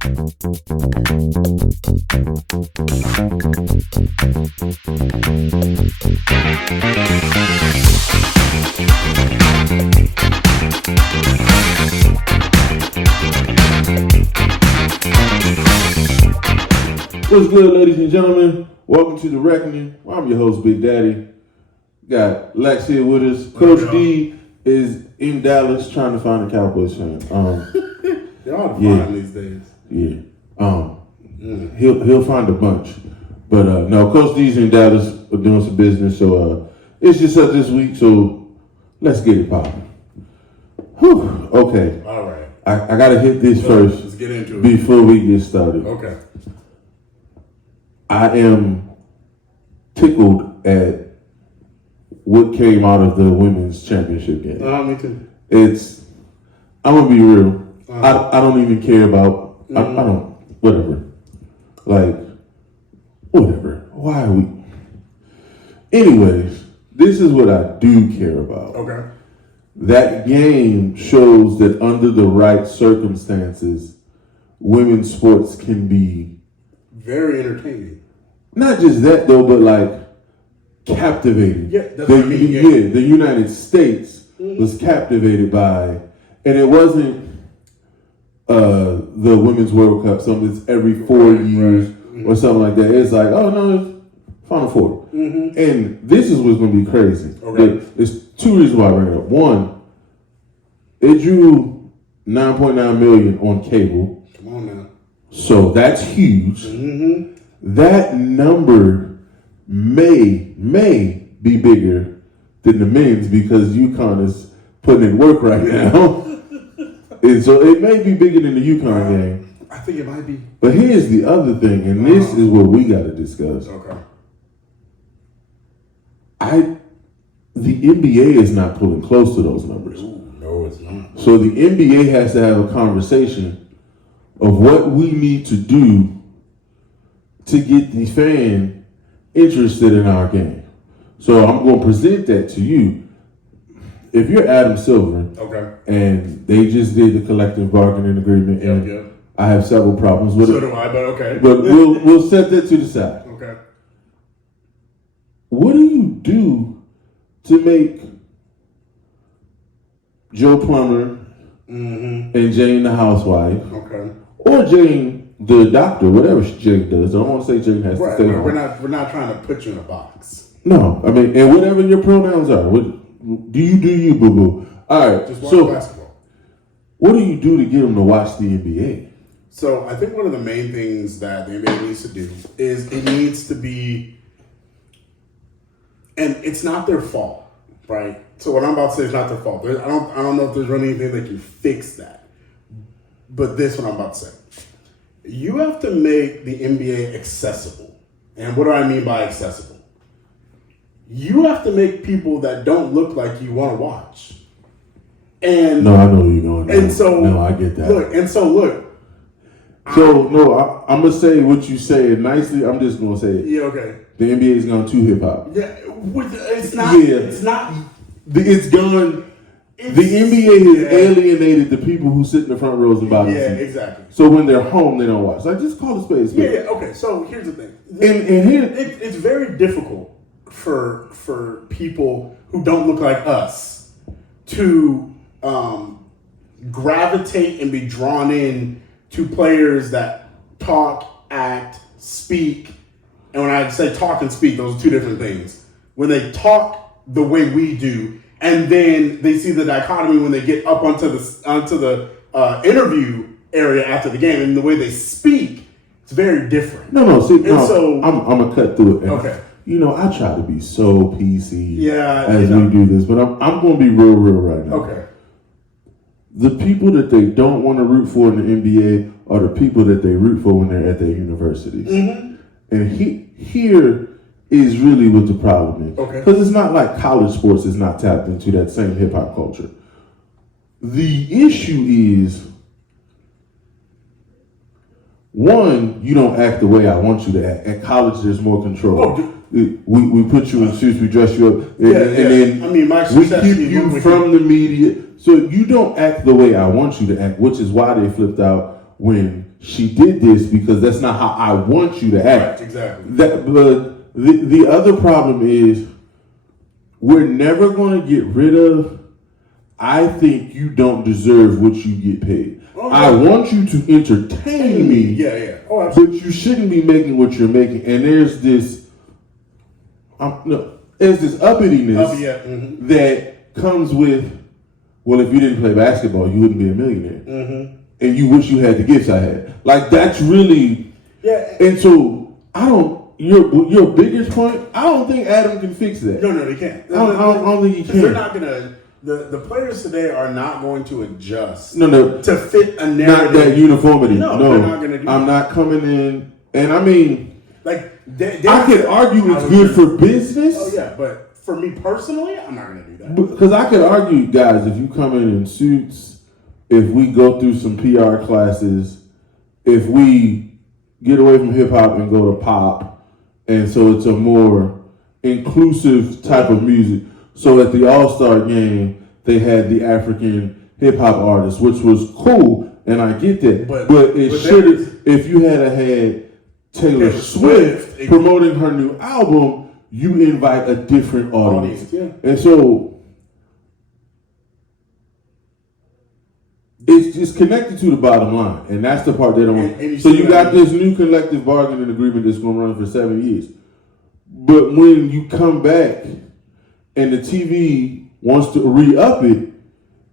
What's good, ladies and gentlemen? Welcome to The Reckoning. I'm your host, Big Daddy. Got Lex here with us. Coach D is in Dallas trying to find a Cowboys fan. They're hard to find these days. Yeah. He'll find a bunch. But no, Coach D's in Dallas doing some business. So it's just up this week. So let's get it popping. Whew. Okay. All right. I got to hit this first. Let's get into it before we get started. Okay. I am tickled at what came out of the women's championship game. Me too. I'm gonna be real. I don't even care about. I don't. Whatever. Like, whatever. Why are we? Anyways, this is what I do care about. Okay. That game shows that under the right circumstances, women's sports can be very entertaining. Not just that though, but like captivating. Yeah, that's what I mean. The United States was captivated by, and it wasn't the Women's World Cup, something that's every 4 years or something like that. It's like, oh no, it's Final Four. And this is what's going to be crazy. Okay. There's two reasons why I bring it up. One, it drew 9.9 million on cable. Come on now. So that's huge. That number may be bigger than the men's because UConn is putting in work right now. And so it may be bigger than the UConn game. I think it might be. But here's the other thing, and this is what we got to discuss. Okay. The NBA is not pulling close to those numbers. Ooh, no, it's not. So the NBA has to have a conversation of what we need to do to get the fan interested in our game. So I'm going to present that to you. If you're Adam Silver, and they just did the collective bargaining agreement, and I have several problems with it. So do I, but okay. But we'll set that to the side. Okay. What do you do to make Joe Plumber and Jane the housewife, or Jane the doctor, whatever Jane does? I don't want to say Jane has to stay home. We're not trying to put you in a box. No, I mean, and whatever your pronouns are, do you, boo boo? All right, just watch basketball. What do you do to get them to watch the NBA? So I think one of the main things that the NBA needs to do is it needs to be, and it's not their fault, right? So what I'm about to say is not their fault. I don't know if there's really anything that can fix that. But this is what I'm about to say. You have to make the NBA accessible. And what do I mean by accessible? You have to make people that don't look like you want to watch. And no, I know where you're going. And so no, I get that. Look. So no, I'm gonna say what you say nicely. I'm just gonna say it. Yeah, okay. The NBA has gone too hip hop. Yeah, it's not. Yeah, it's not. It's gone. The NBA has alienated the people who sit in the front rows and bottom seats. Yeah, exactly. So when they're home, they don't watch. Like, just call it space. Yeah. Okay. So here's the thing. And here, it's very difficult for people who don't look like us to gravitate and be drawn in to players that talk, act, speak. And when I say talk and speak, those are two different things. When they talk the way we do, and then they see the dichotomy when they get up onto the interview area after the game, and the way they speak, it's very different. So I'm gonna cut through it. Okay. I try to be so PC as we do this, but I'm gonna be real right now. Okay. The people that they don't want to root for in the NBA are the people that they root for when they're at their universities. And here is really what the problem is. Because it's not like college sports is not tapped into that same hip hop culture. The issue is, one, you don't act the way I want you to act. At college, there's more control. We put you in suits, we dress you up, and then we keep you from the media. So you don't act the way I want you to act, which is why they flipped out when she did this because that's not how I want you to act. Right, exactly. But the other problem is we're never going to get rid of. I think you don't deserve what you get paid. Oh, I want you to entertain me. Yeah. Oh, absolutely. But you shouldn't be making what you're making. And there's this, there's this uppityness that comes with. Well, if you didn't play basketball, you wouldn't be a millionaire. And you wish you had the gifts I had. Like, that's really... Yeah. And so, I don't... Your biggest point, I don't think Adam can fix that. No, they can't. I don't think he can. They're not going to... The players today are not going to adjust to fit a narrative. Not that uniformity. No, they're not going to do I'm not coming in... And I mean... Like, I could argue it's good for business. Oh, yeah, but... For me personally, I'm not going to do that. Because I could argue, guys, if you come in suits, if we go through some PR classes, if we get away from hip hop and go to pop, and so it's a more inclusive type of music. So at the All-Star game, they had the African hip hop artists, which was cool, and I get that. But it should have, if you had Taylor Swift promoting her new album, you invite a different audience. Yeah. And so it's just connected to the bottom line. And that's the part they don't want. So you got this new collective bargaining agreement that's going to run for 7 years. But when you come back and the TV wants to re-up it,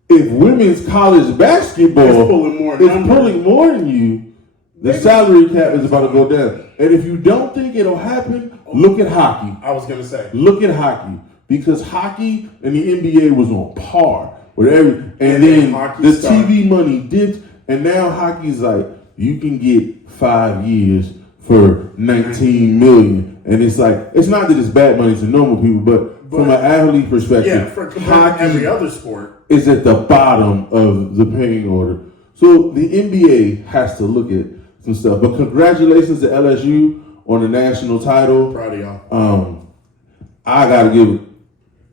if women's college basketball is pulling more than you, the salary cap is about to go down. And if you don't think it'll happen, look at hockey. I was going to say. Look at hockey. Because hockey and the NBA was on par with and then the TV money dipped, and now hockey's like, you can get 5 years for $19 million. And it's like, it's not that it's bad money to normal people, but from an athlete perspective, hockey, every other sport, is at the bottom of the paying order. So the NBA has to look at some stuff. But congratulations to LSU on the national title. Proud of y'all. I gotta give it.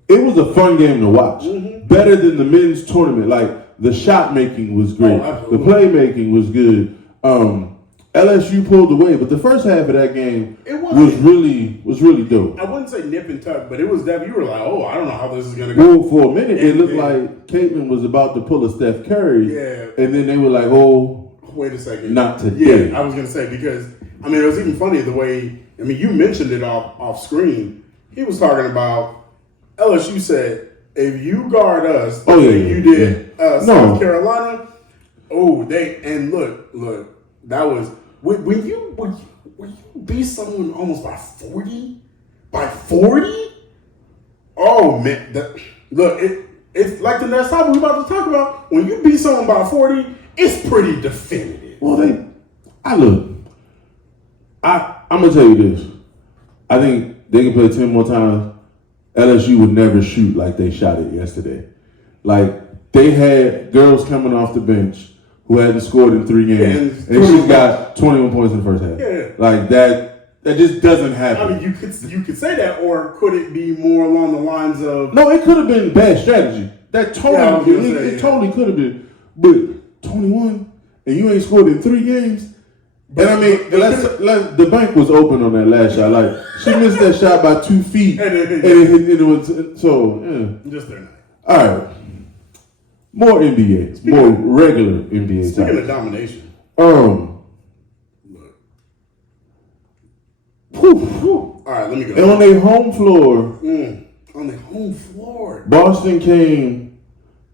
It was a fun game to watch. Better than the men's tournament. Like, the shot making was great. The playmaking was good. LSU pulled away, but the first half of that game was really dope. I wouldn't say nip and tuck, but it was that you were like, oh, I don't know how this is gonna go. Well, for a minute, it looked like Caitlin was about to pull a Steph Curry. Yeah. And then they were like, oh, wait a second. Not today. Yeah, I was gonna say, because I mean, it was even funny the way, I mean, you mentioned it off screen. He was talking about LSU said, if you guard us the way you did South Carolina, look, that was when you beat someone almost by 40? By 40? Oh man, it's like the next topic we're about to talk about. When you beat someone by 40, it's pretty definitive. Well, I'm gonna tell you this. I think they can play 10 more times. LSU would never shoot like they shot it yesterday. Like, they had girls coming off the bench who hadn't scored in 3 games, and she got 21 points in the first half. Yeah. Like, that just doesn't happen. I mean, you could say that, or could it be more along the lines of? No, it could have been bad strategy. That totally, it totally could have been. But 21, and you ain't scored in 3 games. And I mean, the bank was open on that last shot. Like, she missed that shot by 2 feet, and it was so. Yeah. Just there. All right, more NBA, more regular NBA. Speaking of domination, All right, let me go. And on their home floor, on the home floor, Boston came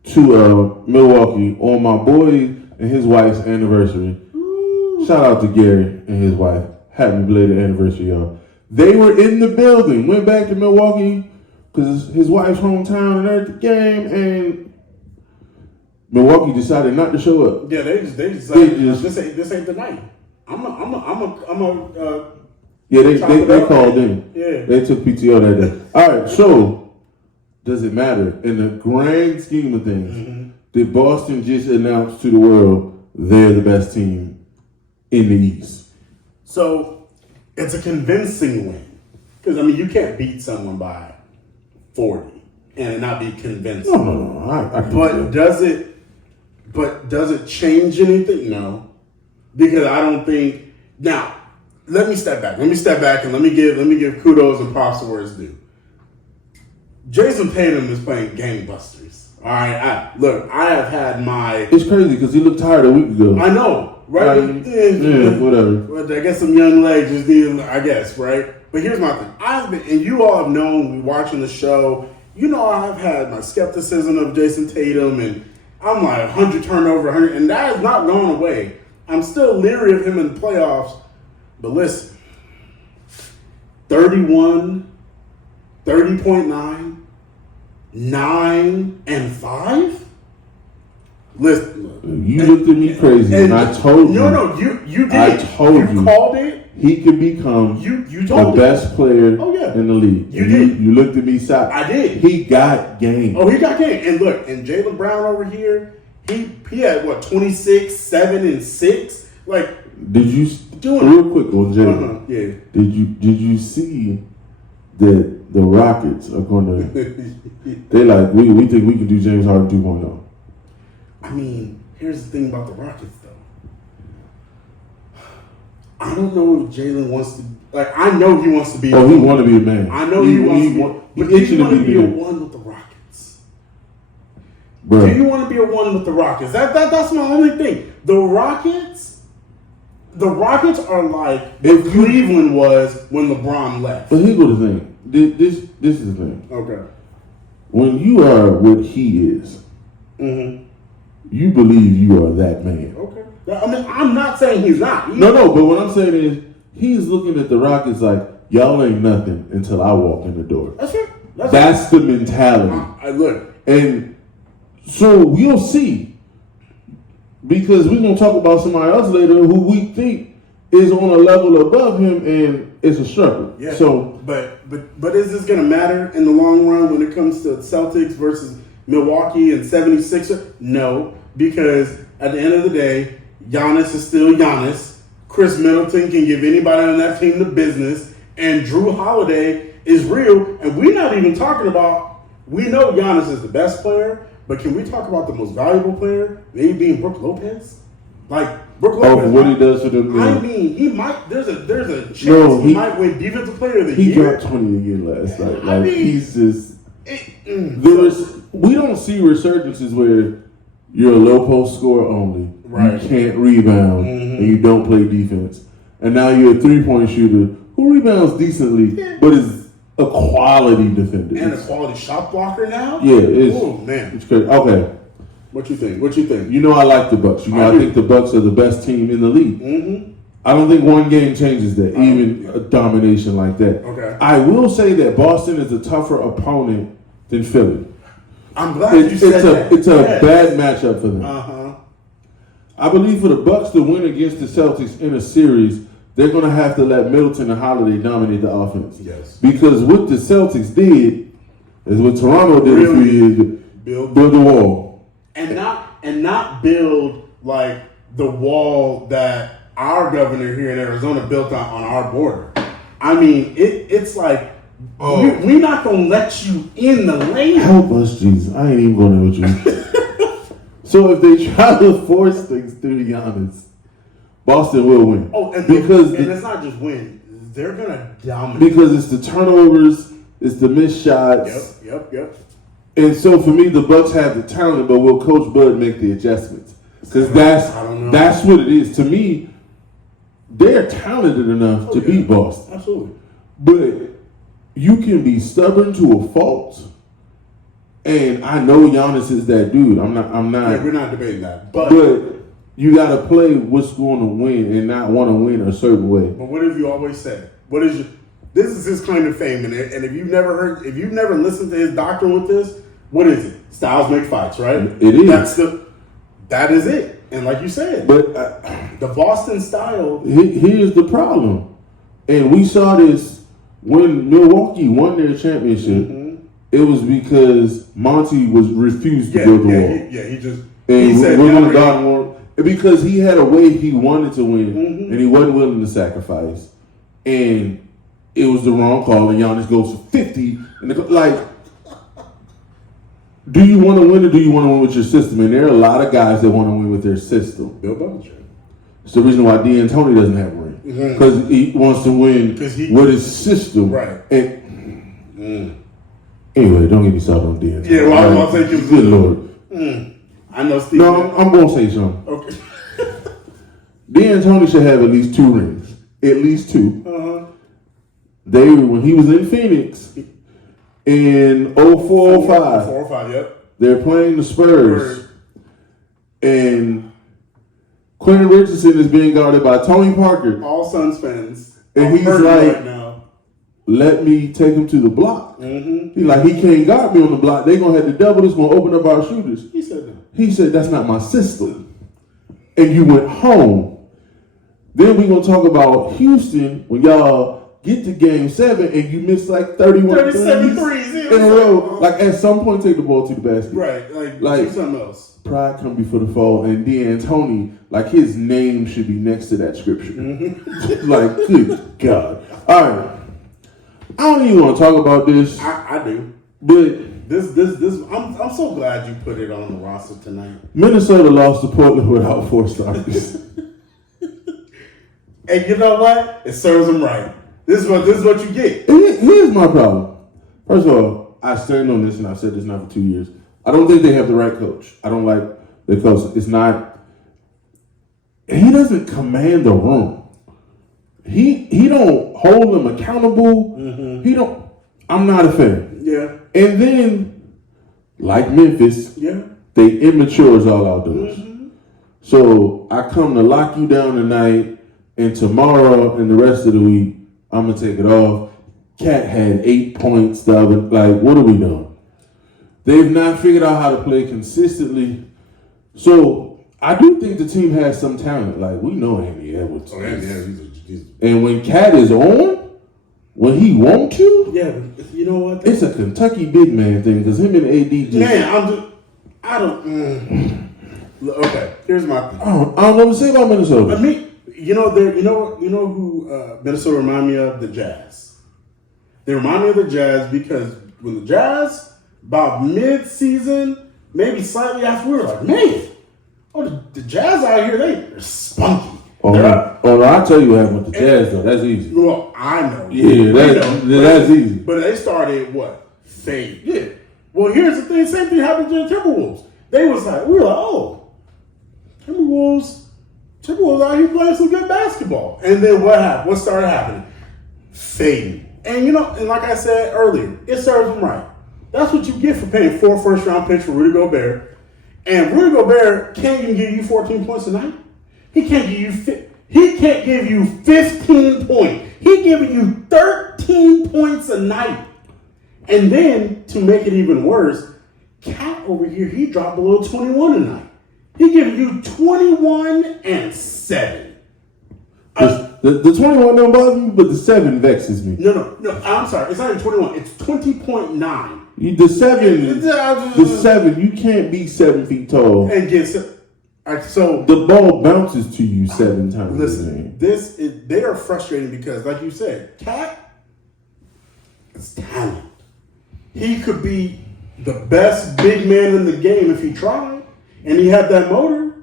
to Milwaukee on my boy and his wife's anniversary. Shout out to Gary and his wife. Happy belated anniversary, y'all. They were in the building. Went back to Milwaukee because his wife's hometown and at the game, and Milwaukee decided not to show up. Yeah, they decided this ain't the night. Yeah, they called in. Yeah, they took PTO that day. All right, so does it matter in the grand scheme of things? Did Boston just announce to the world they're the best team in the East? So it's a convincing win, because I mean, you can't beat someone by 40 and it not be convincing. No. But does it change anything? No. because I don't think now. Let me step back. And let me give kudos and props to where it's due. Jason Tatum is playing gangbusters. All right, I have had my. It's crazy because he looked tired a week ago. I know, right? Yeah, whatever. But I guess some young legs just need, I guess, right? But here's my thing. And you all have known, me watching the show, you know I've had my skepticism of Jason Tatum, and I'm like 100 turnover, 100, and that has not gone away. I'm still leery of him in the playoffs, but listen, 31, 30.9, 9, and 5? Listen. You looked at me crazy, and I told you. No, you did. I told you. You called it. He could become the best player in the league. You did. You looked at me side. I did. He got game. Oh, he got game. And look, and Jaylen Brown over here, he had what, 26, 7, and 6? Like, did you real quick on Jaylen? Yeah. Did you see that the Rockets are gonna they like we think we can do James Harden 2.0? I mean, here's the thing about the Rockets though. I don't know if Jaylen wants to. Like, I know he wants to be. Oh, he want to be a man. I know he wants to be. But do you want to be a one with the Rockets? Bro. Do you want to be a one with the Rockets? That's my only thing. The Rockets are like what Cleveland was when LeBron left. But here's the thing. This is the thing. Okay. When you are what he is, you believe you are that man. Okay. I mean, I'm not saying he's not. No, but what I'm saying is he's looking at the Rockets like, y'all ain't nothing until I walk in the door. That's it. That's the mentality. Look. And so we'll see. Because we're going to talk about somebody else later who we think is on a level above him, and it's a struggle. Yeah. So, but is this going to matter in the long run when it comes to Celtics versus Milwaukee and 76ers? No, because at the end of the day, Giannis is still Giannis. Chris Middleton can give anybody on that team the business. And Drew Holiday is real. And we're not even talking about, we know Giannis is the best player, but can we talk about the most valuable player? Maybe being Brook Lopez? Like, Brook Lopez. Oh, what he does for them. I mean, he might, there's a chance he might win Defensive Player of the Year. He dropped 20 a year last night. Like, he's just, we don't see resurgences where you're a low post scorer only. Right. You can't rebound and you don't play defense. And now you're a 3-point shooter who rebounds decently, but is a quality defender. And a quality shot blocker now? Yeah, it's, oh, man. It's crazy. Okay. What you think? You know I like the Bucks. You know I think the Bucks are the best team in the league. I don't think one game changes that, even a domination like that. Okay. I will say that Boston is a tougher opponent than Philly. I'm glad you said that. It's a bad matchup for them. I believe for the Bucks to win against the Celtics in a series, they're going to have to let Middleton and Holiday dominate the offense. Yes. Because what the Celtics did is what Toronto did a few years ago. Build the wall. And not build like the wall that our governor here in Arizona built on our border. I mean, it's like, we're not going to let you in the lane. Help us, Jesus. I ain't even going to with you. So if they try to force things through Giannis, Boston will win. Oh, and it's not just win. They're going to dominate. Because it's the turnovers, it's the missed shots. Yep. And so for me, the Bucks have the talent, but will Coach Bud make the adjustments? Because that's what it is. To me, they're talented enough to beat Boston. Absolutely. But you can be stubborn to a fault. And I know Giannis is that dude. I'm not. Yeah, we're not debating that. But you got to play what's going to win and not want to win a certain way. But what have you always said? This is his claim to fame, and if you've never listened to his doctrine with this, what is it? Styles make fights, right? It is. That is it. And like you said, but the Boston style. Here's the problem, and we saw this when Milwaukee won their championship. It was because Monty was refused to build the wall. He said we're going to God war because he had a way he wanted to win, and he wasn't willing to sacrifice. And it was the wrong call, and Giannis goes for 50. And do you want to win or do you want to win with your system? And there are a lot of guys that want to win with their system. Bill Belichick. It's the reason why D'Antoni doesn't have a ring. Because he wants to win with his system. Right. And anyway, don't get me started on D'Antoni. Yeah, well, I was going to say, good Lord. I know Steve. No, I'm going to say something. Okay. D'Antoni should have at least 2 rings. At least 2. When he was in Phoenix in 04-05. 4-5, yep. They're playing the Spurs. And Quentin Richardson is being guarded by Tony Parker. All Suns fans. And he's like, right now. Let me take him to the block. He's like, he can't guard me on the block. They're going to have to double this, going to open up our shooters. He said that. He said, that's not my system. And you went home. Then we're going to talk about Houston when y'all get to game 7 and you miss like 37 threes in a row. Like at some point, take the ball to the basket. Right. Like do something else. Pride come before the fall. And D'Antoni, like his name should be next to that scripture. Like, good God. All right. I don't even want to talk about this. I do. But this I'm so glad you put it on the roster tonight. Minnesota lost to Portland without 4 starters. And you know what? It serves them right. This is what you get. Here's my problem. First of all, I stand on this, and I've said this now for 2 years. I don't think they have the right coach. I don't like the coach. It's not. He doesn't command the room. He don't hold them accountable. He don't. I'm not a fan. Yeah. And then, like Memphis, they immature as all outdoors. So I come to lock you down tonight, and tomorrow and the rest of the week, I'm gonna take it off. Cat had 8 points. What are we doing? They've not figured out how to play consistently. So I do think the team has some talent. Like, we know Andy Edwards. He's And when Cat is on, when he wants to, but you know what? it's a Kentucky big man thing because him and AD just. Man, Okay, here's my thing. I don't know what to say about Minnesota. I mean, you know who Minnesota remind me of? The Jazz. They remind me of the Jazz because when the Jazz, about mid-season, maybe slightly after, we were like, man, the Jazz out here, they're spunky. I'll tell you what happened with the Jazz, though. That's easy. Well, I know. Yeah, that's easy. But they started, fade. Yeah. Well, here's the thing. Same thing happened to the Timberwolves. We were like, oh, Timberwolves out here playing some good basketball. And then what happened? What started happening? Fading. And and like I said earlier, it serves them right. That's what you get for paying 4 first-round picks for Rudy Gobert. And Rudy Gobert can't even give you 14 points a night. He can't give you 15 points. He's giving you 13 points a night. And then, to make it even worse, Cat over here, he dropped below 21 a night. He giving you 21 and 7. The 21 don't bother me, but the 7 vexes me. No, I'm sorry. It's not even 21. It's 20.9. The 7, you can't be 7 feet tall. And get so the ball bounces to you 7 times. Listen, they are frustrating because, like you said, Cat is talent. He could be the best big man in the game if he tried, and he had that motor.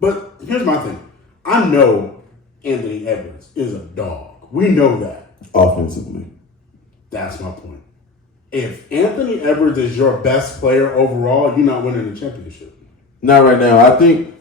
But here's my thing: I know Anthony Edwards is a dog. We know that offensively. That's my point. If Anthony Edwards is your best player overall, you're not winning the championship. Not right now. I think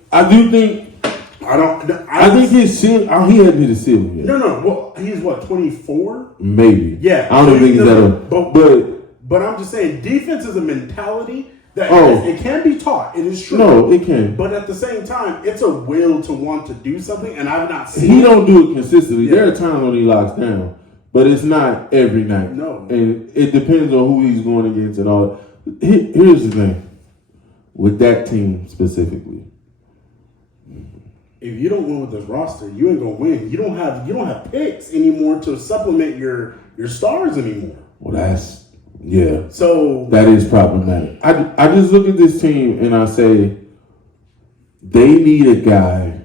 his ceiling. He hasn't hit the ceiling yet. No. Well, he's 24? Maybe. Yeah. I don't think he's that old. But I'm just saying, defense is a mentality that it can be taught. It is true. No, it can. But at the same time, it's a will to want to do something, and I've not seen. He don't do it consistently. Yeah. There are times when he locks down, but it's not every night. No. And it depends on who he's going against and all. Here's the thing with that team specifically. If you don't win with this roster, you ain't gonna win. You don't have picks anymore to supplement your stars anymore. Well, So that is problematic. I just look at this team and I say they need a guy.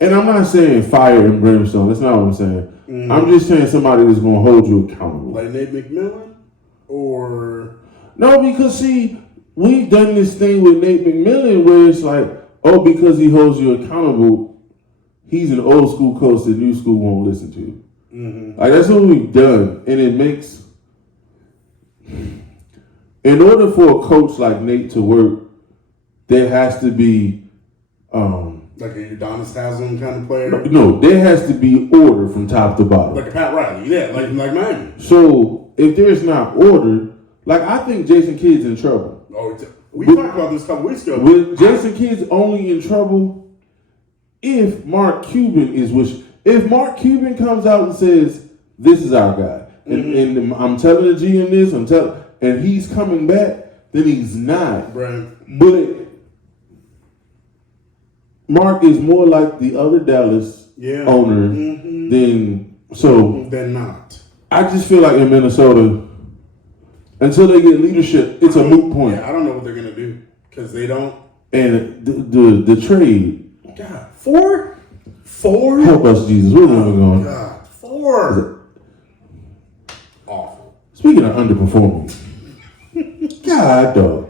And I'm not saying fire and brimstone. That's not what I'm saying. Mm-hmm. I'm just saying somebody that's going to hold you accountable. Like Nate McMillan? Or... No, because see, we've done this thing with Nate McMillan where it's like, oh, because he holds you accountable, he's an old school coach that new school won't listen to. Mm-hmm. Like that's what we've done, and it makes. In order for a coach like Nate to work, there has to be. Like a Udonis Haslam kind of player? No, there has to be order from top to bottom. Like a Pat Riley, yeah, like Miami. So if there's not order, like I think Jason Kidd's in trouble. Oh, we talked about this a couple weeks ago. With Jason Kidd's only in trouble if Mark Cuban is if Mark Cuban comes out and says, this is our guy, and I'm telling the GM this, and he's coming back, then he's not. Right. But Mark is more like the other Dallas owner than not. I just feel like in Minnesota, until they get leadership, it's a moot point. Yeah, I don't know what they're gonna do because they don't. And the trade. God, four. Help us, Jesus. Where are we going? God, 4. Awful. Speaking of underperforming, God, dog.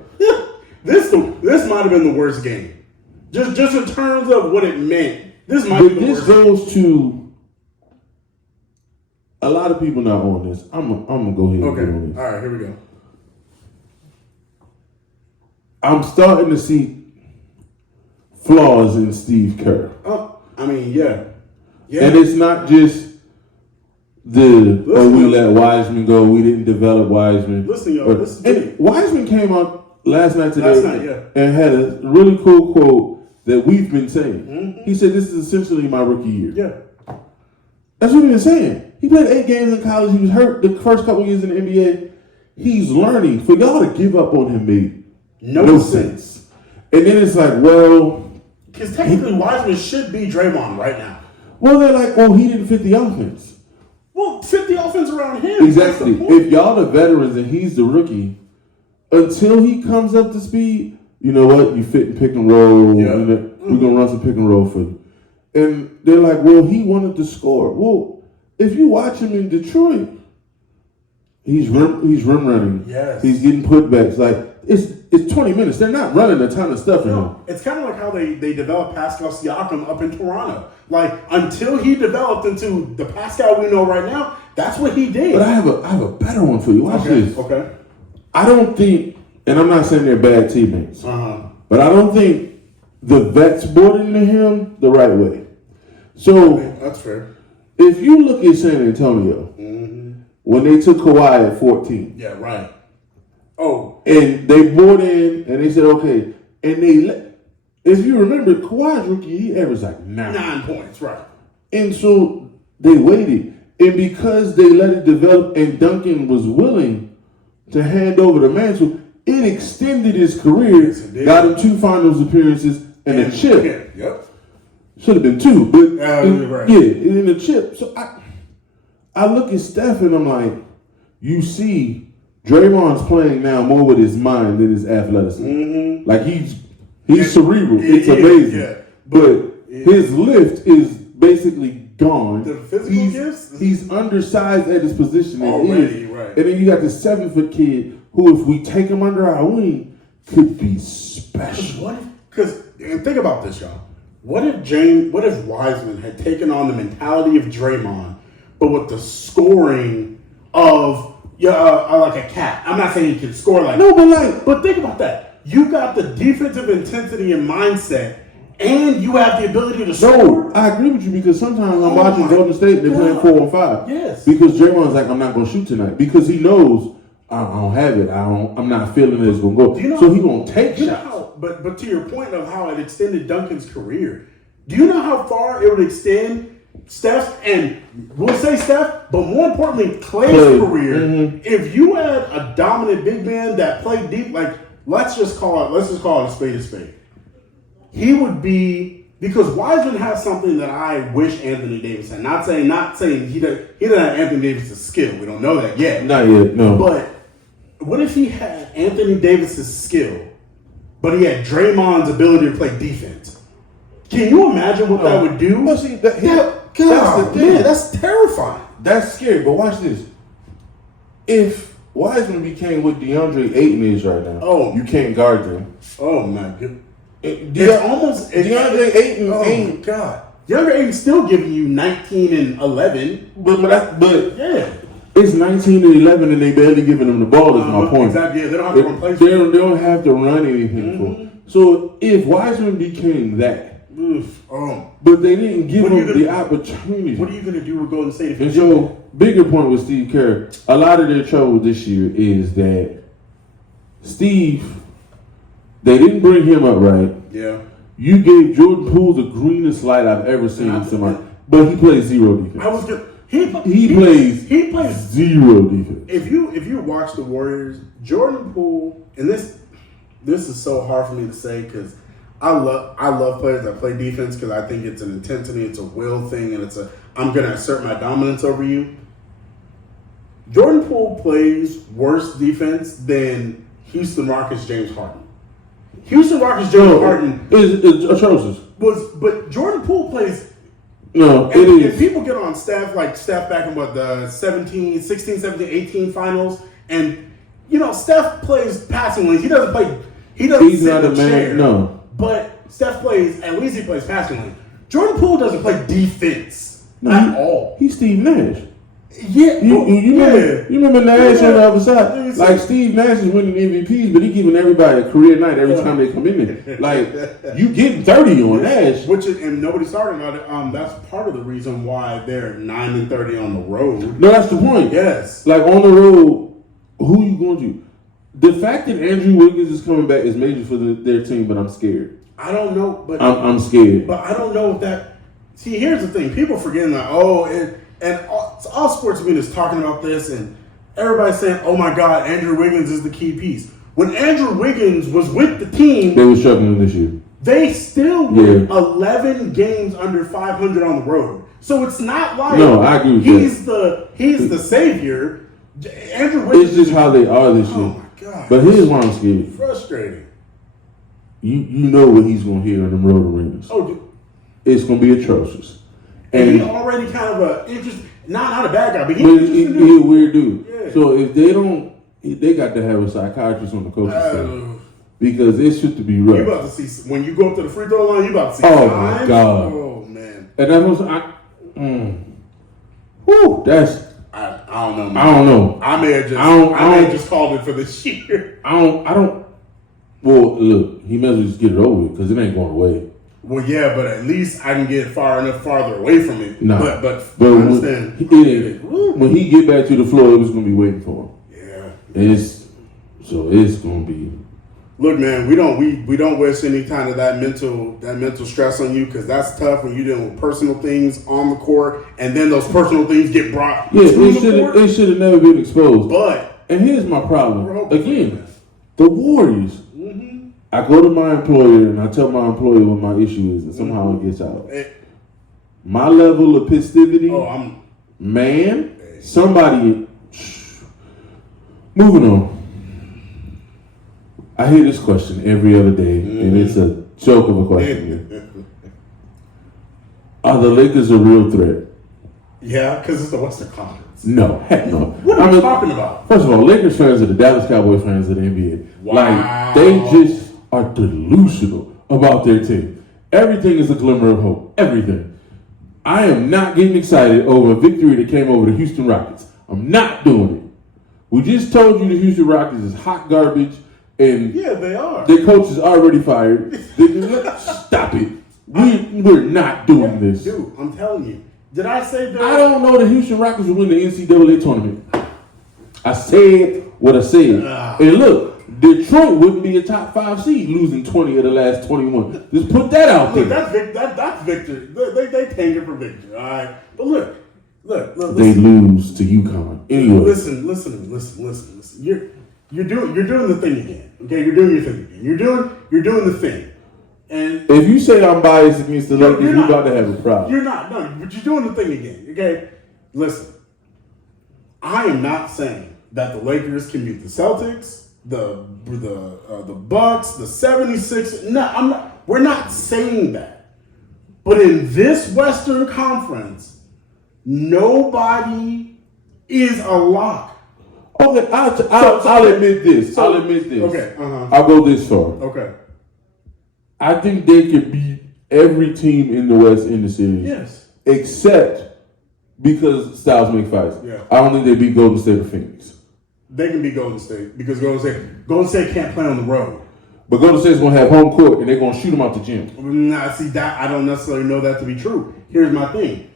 This might have been the worst game. Just in terms of what it meant, this might be the worst. This goes to a lot of people not on this. I'm gonna go ahead and get on this. All right, here we go. I'm starting to see flaws in Steve Kerr. I mean, yeah. And it's not just we let Wiseman go. We didn't develop Wiseman. Listen, yo. And Wiseman came out last night yeah. and had a really cool quote that we've been saying. Mm-hmm. He said, this is essentially my rookie year. Yeah. That's what we've been saying. He played 8 games in college. He was hurt the first couple years in the NBA. He's learning. For y'all to give up on him made no sense. And then it's like, well... Because technically Wiseman should be Draymond right now. Well, they're like, well, he didn't fit the offense. Well, fit the offense around him. Exactly. If y'all the veterans and he's the rookie, until he comes up to speed, you know what? You fit in pick and roll. Yeah. And we're going to run some pick and roll for you. And they're like, well, he wanted to score. Well, if you watch him in Detroit, he's rim running. Yes. He's getting putbacks. Like, it's 20 minutes. They're not running a ton of stuff in him. It's kind of like how they developed Pascal Siakam up in Toronto. Like, until he developed into the Pascal we know right now, that's what he did. But I have a better one for you. Watch this. Okay. I don't think, and I'm not saying they're bad teammates, but I don't think the vets bought into him the right way. So that's fair. If you look at San Antonio, when they took Kawhi at 14, yeah, right. Oh, and they bought in, and they said, okay, and if you remember, Kawhi's rookie, he averaged like 9 points, right? And so they waited, and because they let it develop, and Duncan was willing to hand over the mantle, it extended his career, got him 2 finals appearances and a chip. Yep. Should have been 2, but right. Yeah, in the chip. So I look at Steph and I'm like, you see, Draymond's playing now more with his mind than his athleticism. Like he's cerebral. It's amazing. Yeah. But his lift is basically gone. The physical gifts? He's undersized at his position. Already, right. And then you got the 7-foot kid who, if we take him under our wing, could be special. And think about this, y'all. What if Wiseman had taken on the mentality of Draymond, but with the scoring of like a cat? I'm not saying he can score like but think about that. You got the defensive intensity and mindset, and you have the ability to score. No, I agree with you because sometimes I'm watching Golden State and they're playing 4 on 5. Yes. Because Draymond's like, I'm not going to shoot tonight because he knows I don't have it. I'm not feeling it's going to go. So he won't take shots. But to your point of how it extended Duncan's career, do you know how far it would extend Steph's, and we'll say Steph, but more importantly, Clay's career? If you had a dominant big man that played deep, like let's just call it a spade. He would be, because Wiseman has something that I wish Anthony Davis had. Not saying he doesn't have Anthony Davis' skill. We don't know that yet. Not yet, no. But what if he had Anthony Davis' skill, but he had Draymond's ability to play defense? Can you imagine what that would do? Well, see, that's the thing. Man, that's terrifying. That's scary. But watch this. If Wiseman became what DeAndre Ayton is right now, you can't guard them. Oh my goodness. DeAndre Ayton Oh ain't. God. DeAndre Ayton's still giving you 19 and 11. But Yeah. it's 19 and 11, and they barely giving them the ball. Is my point. Exactly. Yeah, they don't have to run plays. They don't have to run anything for him. So if Wiseman became that, but they didn't give him the opportunity. What are you going to do with Golden State? And so, bigger point with Steve Kerr, a lot of their trouble this year is that Steve, they didn't bring him up right. Yeah. You gave Jordan Poole the greenest light I've ever seen in somebody, but he plays zero defense. He plays zero defense. If you watch the Warriors, Jordan Poole, and this is so hard for me to say because I love players that play defense because I think it's an intensity, it's a will thing, and I'm going to assert my dominance over you. Jordan Poole plays worse defense than Houston Rockets James Harden. Houston Rockets James Harden is atrocious. But Jordan Poole plays. No, it is. If people get on Steph, like Steph back in the 16, 17, 18 finals, and Steph plays passing lanes. He doesn't play. He's sit not in a man. Chair, no, but Steph plays. At least he plays passing lane. Jordan Poole doesn't play defense at all. He's Steve Nash. Yeah, you remember Nash on the other side? Like Steve Nash is winning MVPs, but he giving everybody a career night every time they come in there. Like you getting 30 on Nash, and nobody's talking about it. That's part of the reason why they're 9-30 on the road. No, that's the point. Yes, like on the road, who you going to? The fact that Andrew Wiggins is coming back is major for their team, but I'm scared. I don't know, but I'm scared. But I don't know if that. See, here's the thing: people forgetting that. And all sports media is talking about this, and everybody's saying, "Oh my God, Andrew Wiggins is the key piece." When Andrew Wiggins was with the team, they were struggling this year. They still won 11 games under 500 on the road. So it's not like I agree with he's the savior. Andrew Wiggins. It's just how they are this year. Oh my God! But here's why I'm scared. Frustrating. You know what he's gonna hear in the road arenas. It's gonna be atrocious. And he already kind of a interesting, not a bad guy, but he's a weird dude. Yeah. So if they got to have a psychiatrist on the coaching staff because it should to be rough. You about to see when you go up to the free throw line, you about to see. Oh my God! Oh man! And that's what that's. I don't know. Man. I don't know. I may have just called it for this year. I don't. Well, look, he may as well just get it over with because it ain't going away. Well, yeah, but at least I can get farther away from it. Nah. But I understand. When he get back to the floor, it was going to be waiting for him. Yeah. It's going to be. Look, man, we don't wish any kind of that mental stress on you because that's tough when you're dealing with personal things on the court, and then those personal things get brought. Yeah, it should have never been exposed. And here's my problem. Again, the Warriors. Mm-hmm. I go to my employer and I tell my employer what my issue is, and somehow it gets out. My level of festivity, somebody. Moving on. I hear this question every other day, and it's a joke of a question. Are the Lakers a real threat? Yeah, because it's the Western Conference. No, heck no. What are you talking about? First of all, Lakers fans are the Dallas Cowboys fans of the NBA. Wow. Like, they just are delusional about their team. Everything is a glimmer of hope. Everything. I am not getting excited over a victory that came over the Houston Rockets. I'm not doing it. We just told you the Houston Rockets is hot garbage, and yeah, they are. Their coach is already fired. Stop it. We're not doing this. Dude, I'm telling you. Did I say that? I don't know the Houston Rockets will win the NCAA tournament. I said what I said. And look, Detroit wouldn't be a top 5 seed losing 20 of the last 21. Just put that out there. That's victory. They tanking for victory. All right. But look. They lose to UConn. Anyway. Listen. You're doing the thing again. Okay, you're doing your thing again. You're doing the thing. And if you say I'm biased against the Lakers, you're about to have a problem. You're not. No, but you're doing the thing again. Okay? Listen. I am not saying that the Lakers can beat the Celtics, the Bucks, the 76ers. No, I'm not. We're not saying that. But in this Western Conference, nobody is a lock. Okay, I'll admit this. I'll admit this. Okay. I'll go this far. Okay. I think they could beat every team in the West in the series. Yes. Except because styles make fights. Yeah. I don't think they beat Golden State or Phoenix. They can beat Golden State because Golden State can't play on the road. But Golden State's going to have home court, and they're going to shoot them out the gym. Nah, see, that I don't necessarily know that to be true. Here's my thing.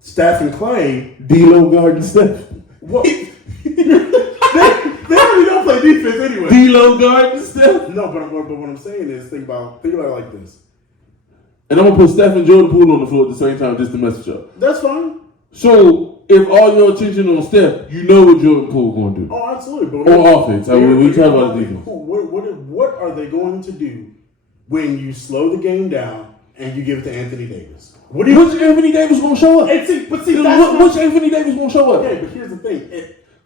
Steph and Clay. D'Lo guarding Steph. What? they really don't play defense anyway. D'Lo guarding Steph. No, but what I'm saying is think about it like this. And I'm going to put Steph and Jordan Poole on the floor at the same time just to mess with y'all. That's fine. So, if all your attention on Steph, you know what Jordan Poole going to do. Oh, absolutely. But on offense. We talk about defense. What are they going to do when you slow the game down and you give it to Anthony Davis? Which Anthony Davis going to show up? Which Anthony Davis going to show up? Okay, but here's the thing.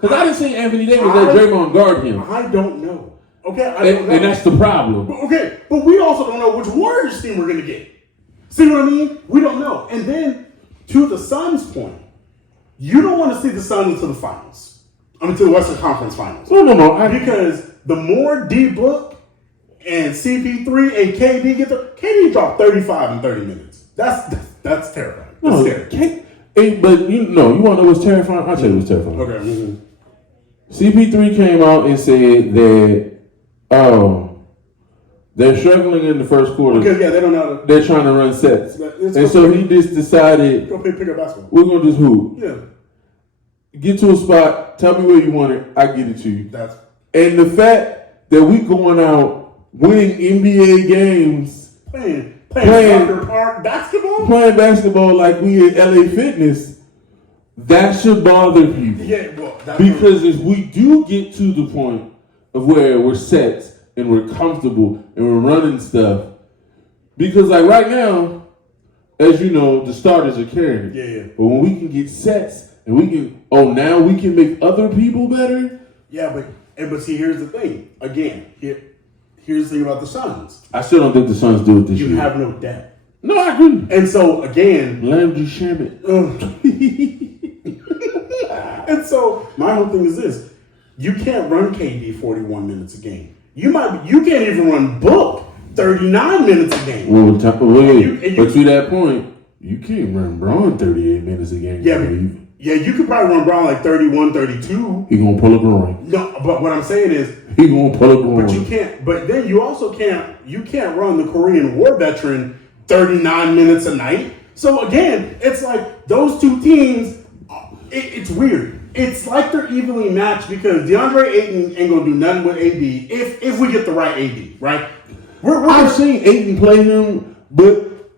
Because I didn't see Anthony Davis let Draymond guard him. I don't know. Okay, I don't know. And that's the problem. Okay, but we also don't know which Warriors team we're going to get. See what I mean? We don't know. And then, to the Suns' point, you don't want to see the Suns into the finals. To the Western Conference Finals. No. Because the more D-Book and CP3 and KD get there, KD dropped 35 in 30 minutes. That's terrifying. That's scary. But you want to know what's terrifying? I'll tell you what's terrifying. Okay. Mm-hmm. CP3 came out and said that they're struggling in the first quarter. Because, they don't know how to. They're trying to run sets. And so he just decided, go pick up basketball. We're going to just hoop. Yeah. Get to a spot, tell me where you want it, I get it to you. And the fact that we going out winning NBA games, playing basketball like we in LA Fitness, that should bother people. Yeah, because if we do get to the point of where we're set and we're comfortable and we're running stuff, because like right now, as you know, the starters are carrying it. Yeah. But when we can get sets and now we can make other people better. Yeah, but see, here's the thing. Again, here's the thing about the Suns. I still don't think the Suns do it this year. You have no depth. No, I agree. And so again, Landry Shamet. And so my whole thing is this: you can't run KD 41 minutes a game. You can't even run Book 39 minutes a game. But to that point, you can't run Braun 38 minutes a game. Yeah, you could probably run Braun like 31, 32. He gonna pull a groin. No, but what I'm saying is he gonna pull a groin. But you can't. But then you also can't. You can't run the Korean War veteran 39 minutes a night. So again, it's like those two teams. It's weird. It's like they're evenly matched because DeAndre Ayton ain't gonna do nothing with AD if we get the right AD, right? I've seen Ayton play him, but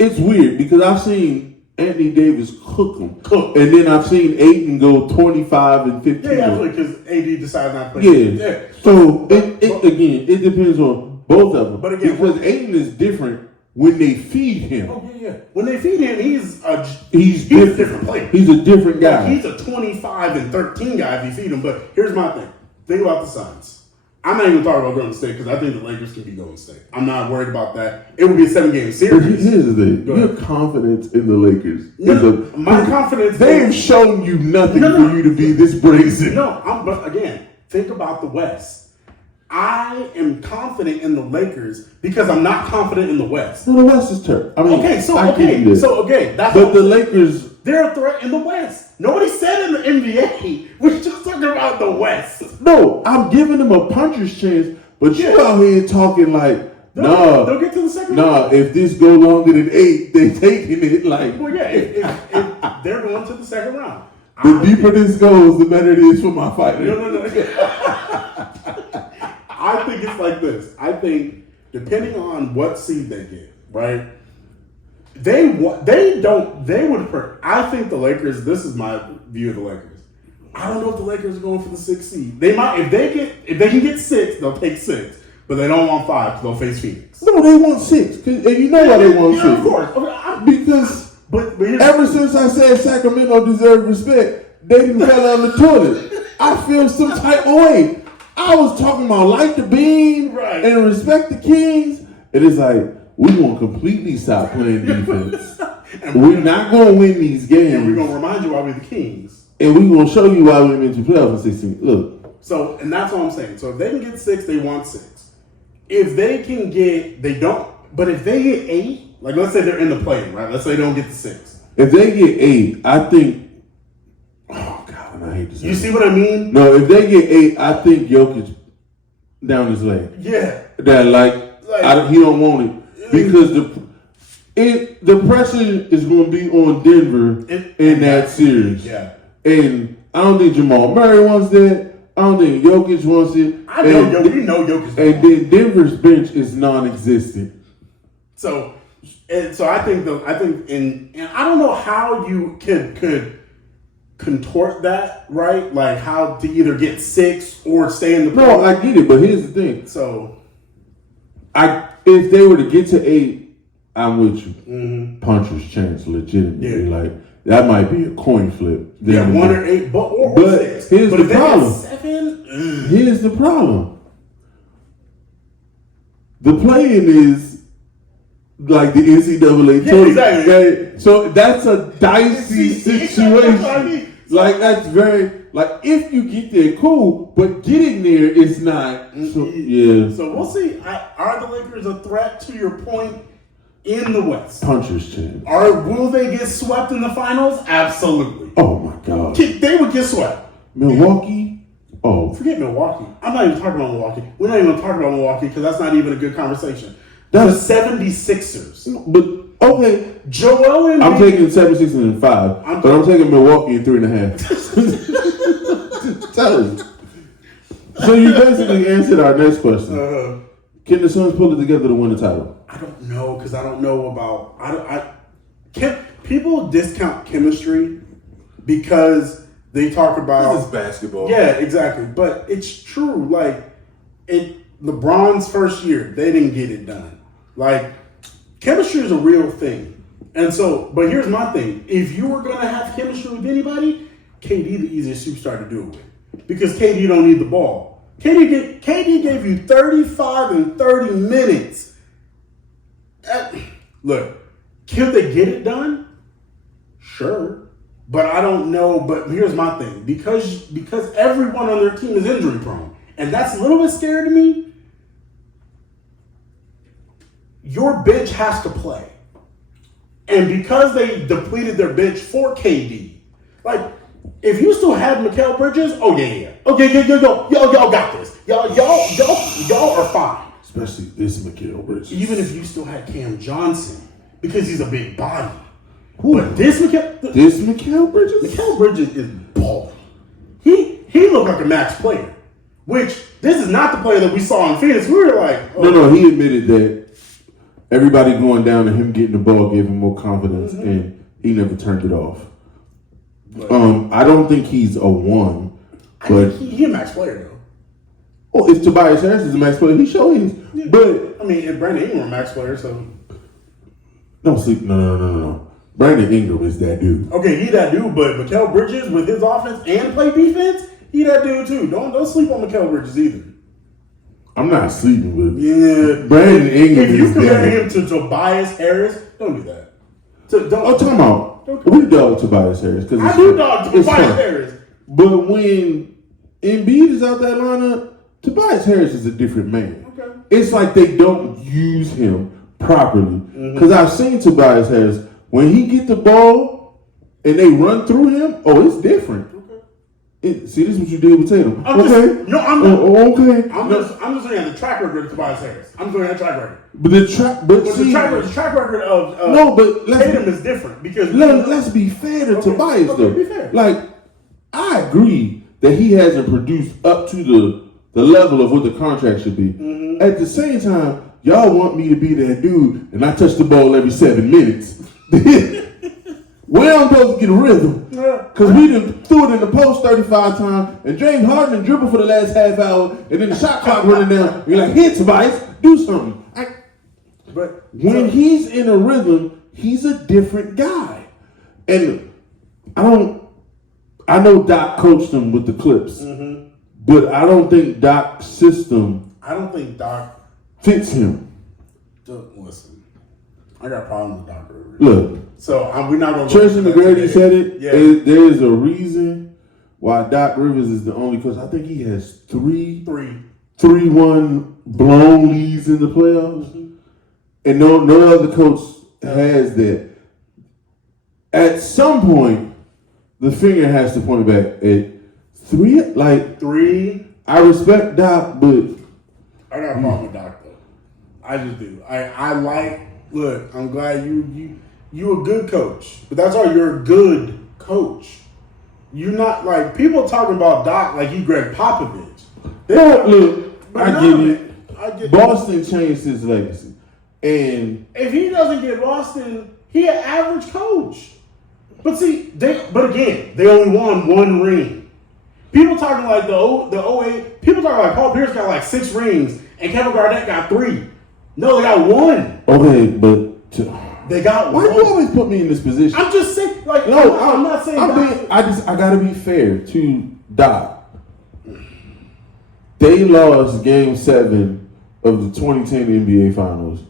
it's weird because I've seen Anthony Davis cook him. And then I've seen Ayton go 25 and 15. Yeah, because AD decided not to play. Yeah. So, it depends on both of them. But again, because Ayton is different when they feed him. Oh, yeah. When they feed him, he's a different player. He's a different guy. He's a 25 and 13 guy if you feed him. But here's my thing. Think about the Suns. I'm not even talking about Golden State because I think the Lakers can beat Golden State. I'm not worried about that. It will be a 7-game series. But here's the thing. Your confidence in the Lakers my confidence. They've shown you nothing for you to be this brazen. But again, think about the West. I am confident in the Lakers because I'm not confident in the West. Well, the West is turf. That's but the Lakers. They're a threat in the West. Nobody said in the NBA. We're just talking about the West. No, I'm giving them a puncher's chance, but you out here talking like, they'll get to the second round. If this go longer than 8, they taking it like. Well, yeah, if they're going to the second round. The deeper this goes, the better it is for my fighter. No. I think it's like this. I think depending on what seed they get, right? I think the Lakers. This is my view of the Lakers. I don't know if the Lakers are going for the 6th seed. They might if they can get 6, they'll take 6. But they don't want 5 because they'll face Phoenix. No, they want 6. And you know why they want 6. Of course. Because ever since I said Sacramento deserved respect, they didn't fell on the toilet. I feel some type of way. I was talking about light the beam and respect the Kings. And it's like, we won't completely stop playing defense. We're not going to win these games. And we're going to remind you why we're the Kings. And we're going to show you why we made the playoffs in 16. Look. So, and that's what I'm saying. So if they can get 6, they want 6. If they can get, they don't. But if they get 8, like let's say they're in the play-in, right? Let's say they don't get the 6. If they get 8, I think. Oh God, I hate to say. You see what I mean? No, if they get 8, I think Jokic down his leg. Yeah. That he don't want it because the pressure is going to be on Denver in that series. Yeah. And I don't think Jamal Murray wants that. I don't think Jokic wants it. We know Jokic. And then Denver's bench is non-existent. So I think and I don't know how you could contort that, right? Like how to either get 6 or stay in the play. No, I get it, but here's the thing. So if they were to get to 8, I'm with you. Mm-hmm. Puncher's chance, legitimately. Yeah. Like that might be a coin flip. Yeah, 1 or 8, or 6. Here's but the if they problem. get 7, Here's the problem. The play-in is like the NCAA tournament. Yeah, exactly. Okay? So that's a dicey situation. Like that's very if you get there, cool, but getting there is not. So, yeah. So we'll see. Are the Lakers a threat to your point in the West? Puncher's chance. Will they get swept in the finals? Absolutely. Oh my God. They would get swept. Milwaukee. Oh, forget Milwaukee. I'm not even talking about Milwaukee. We're not even talking about Milwaukee because that's not even a good conversation. The 76ers. But okay. Joel Embiid. I'm taking 76 and 5, but I'm taking Milwaukee in 3.5. Tell us. So you basically answered our next question. Can the Suns pull it together to win the title? I don't know because I don't know about. People discount chemistry because they talk about this is basketball. Yeah, exactly. But it's true. LeBron's first year, they didn't get it done. Chemistry is a real thing. And so, but here's my thing. If you were going to have chemistry with anybody, KD the easiest superstar to do it with. Because KD don't need the ball. KD gave you 35 and 30 minutes. Look, can they get it done? Sure. But I don't know. But here's my thing. Because everyone on their team is injury prone. And that's a little bit scary to me. Your bench has to play. And because they depleted their bench for KD, if you still had Mikal Bridges, okay, y'all got this. Y'all are fine. Especially this Mikal Bridges. Even if you still had Cam Johnson, because he's a big body. Ooh. But this Mikal Bridges is balling. He looked like a max player. Which, this is not the player that we saw in Phoenix. We were like... Oh. No, he admitted that everybody going down and him getting the ball gave him more confidence, and he never turned it off. I don't think he's a 1. But he's a max player, though. Oh, if Tobias Harris is a max player, he sure is. Yeah. But... if Brandon Ingram a max player, so... Don't sleep. No. Brandon Ingram is that dude. Okay, he that dude, but Mikal Bridges with his offense and play defense... He that dude too. Don't sleep on Mikal Bridges either. I'm not sleeping with him. Yeah. Brandon Ingram. If you compare him to Tobias Harris, don't do that. Time out. We dog Tobias Harris because I do dog Tobias Harris. But when Embiid is out that lineup, Tobias Harris is a different man. Okay. It's like they don't use him properly. Because I've seen Tobias Harris when he get the ball and they run through him. Oh, it's different. See, this is what you did with Tatum. I'm just looking at the track record of Tobias Harris. I'm looking at the track record. The track record of Tatum is different because let's be fair to Tobias though. Be fair. I agree that he hasn't produced up to the level of what the contract should be. At the same time, y'all want me to be that dude, and I touch the ball every 7 minutes. Where I'm supposed to get a rhythm. Because we done threw it in the post 35 times, and James Harden dribbled for the last half hour, and then the shot clock running down. You're like, here, Tobias, do something. When he's in a rhythm, he's a different guy. And I know Doc coached him with the Clips, but I don't think Doc's system fits him. Listen, I got problems with Doc Rivers. Look. So we're not going to... Tracy McGrady said it. Yeah. There is a reason why Doc Rivers is the only coach. I think he has 3-1 blown leads in the playoffs. and no other coach has that. At some point, the finger has to point back at three. I respect Doc, but I got a problem with Doc though. I just do. I like. Look, I'm glad you a good coach, but that's all. You're a good coach. You're not like people talking about Doc like he Greg Popovich. I get it. Boston changed his legacy, and if he doesn't get Boston, he an average coach. But see, but again, they only won one ring. People talking like the 08, people talking like Paul Pierce got like 6 rings and Kevin Garnett got 3. No, they got 1. Okay, but they got why 1. do you always put me in this position? I'm just saying, like, no, I'm not saying I gotta be fair to Doc. They lost Game 7 of the 2010 NBA Finals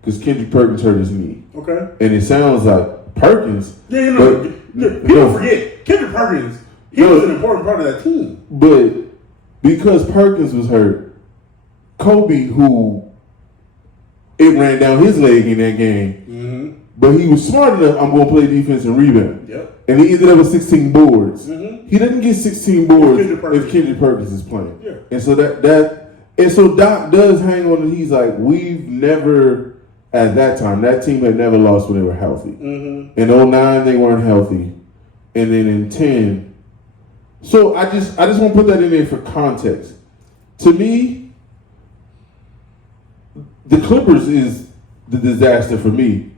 because Kendrick Perkins hurt his knee. Okay, and it sounds like Perkins. People forget Kendrick Perkins. He was an important part of that team. But because Perkins was hurt, Kobe, who it ran down his leg in that game, but he was smart enough. I'm going to play defense and rebound. Yep. And he ended up with 16 boards. He doesn't get 16 boards if Kendrick Perkins is playing. Yeah. And so Doc does hang on. And he's like, we've never at that time that team had never lost when they were healthy. In 09 they weren't healthy, and then in 10. So I just want to put that in there for context. To me, the Clippers is the disaster for me.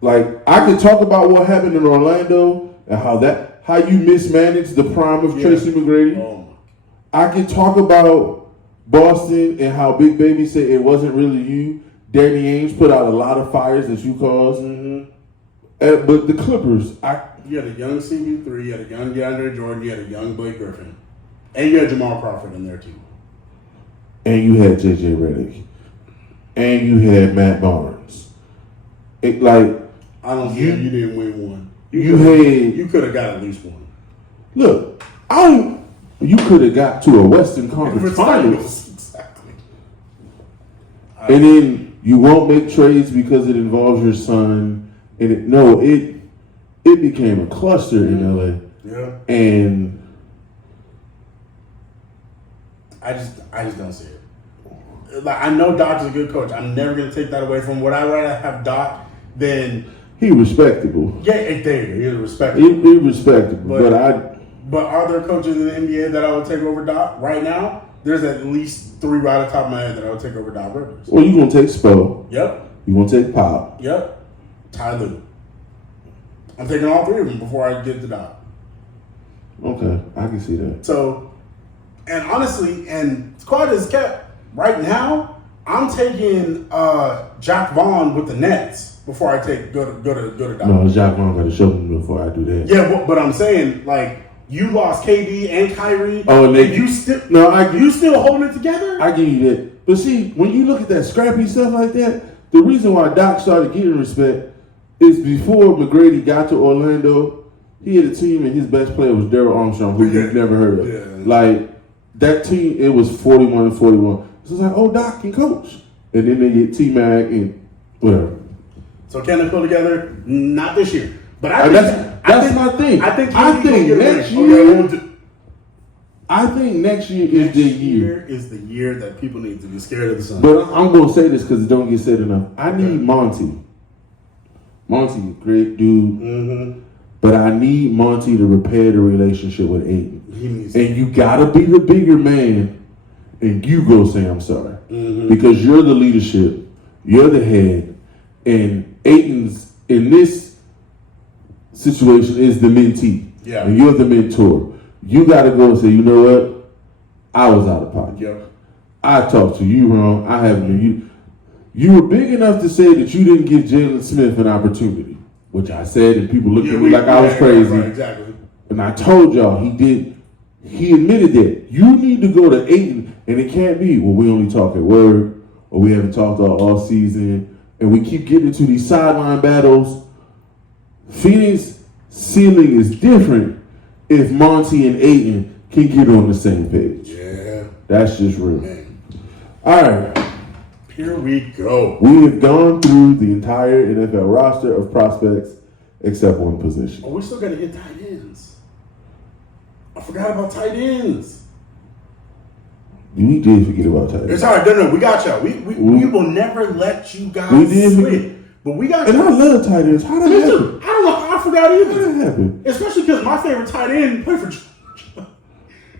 Like, I could talk about what happened in Orlando and how you mismanaged the prime of Tracy McGrady. Oh. I could talk about Boston and how Big Baby said it wasn't really you. Danny Ainge put out a lot of fires that you caused. But the Clippers, you had a young CB3, you had a young DeAndre Jordan, you had a young Blake Griffin, and you had Jamal Crawford in there too. And you had JJ Redick, and you had Matt Barnes. I don't think you didn't win one. You could have got at least one. Look, you could have got to a Western Conference Finals. Exactly. And then you won't make trades because it involves your son. And it became a cluster in LA. Yeah. And I just don't see it. Like, I know Doc's a good coach. I'm never gonna take that away from him. Would I rather have Doc than he respectable? Yeah, he's respectable. He respectable. But are there coaches in the NBA that I would take over Doc right now? There's at least 3 right off the top of my head that I would take over Doc Rivers. Well, you gonna take Spo. Yep. You gonna take Pop. Yep. Ty Lue. I'm taking all 3 of them before I get to Doc. Okay, I can see that. So, and honestly, and squad is kept right now. I'm taking Jack Vaughn with the Nets before I go to Doc. No, Jack Vaughn got to show me before I do that. Yeah, but I'm saying, like, you lost KD and Kyrie. Oh, and you still holding it together. I give you that. But see, when you look at that scrappy stuff like that, the reason why Doc started getting respect is before McGrady got to Orlando, he had a team and his best player was Darryl Armstrong, who you've never heard of. Yeah. Like, that team, it was 41-41. So it's like, oh, Doc can coach. And then they get T-Mac and whatever. So can they pull together? Not this year. But that's my thing. I think next year. I think next year is the year. Is the year that people need to be scared of the sun. But I'm going to say this because it don't get said enough. I need Monty. Monty, great dude. But I need Monty to repair the relationship with Ayton. And you got to be the bigger man and you go say I'm sorry. Because you're the leadership. You're the head. And Ayton's, in this situation, is the mentee. Yeah. And you're the mentor. You got to go and say, you know what? I was out of pocket. Yep. I talked to you wrong. I haven't been. You were big enough to say that you didn't give Jalen Smith an opportunity, which I said, and people looked at me like I was crazy. Right, exactly. And I told y'all he did. He admitted that you need to go to Ayton, and it can't be, well, we only talk at work, or we haven't talked all season, and we keep getting into these sideline battles. Phoenix ceiling is different if Monty and Ayton can get on the same page. Yeah. That's just real. Man. All right. Here we go. We have gone through the entire NFL roster of prospects except one position. Oh, we still got to hit tight ends. I forgot about tight ends. We did forget about tight ends. It's all right. No, we got y'all. We will never let you guys slip. But we got and I love tight ends. How did that happen? I don't know how I forgot either. How did that happen? Especially because my favorite tight end played for Georgia.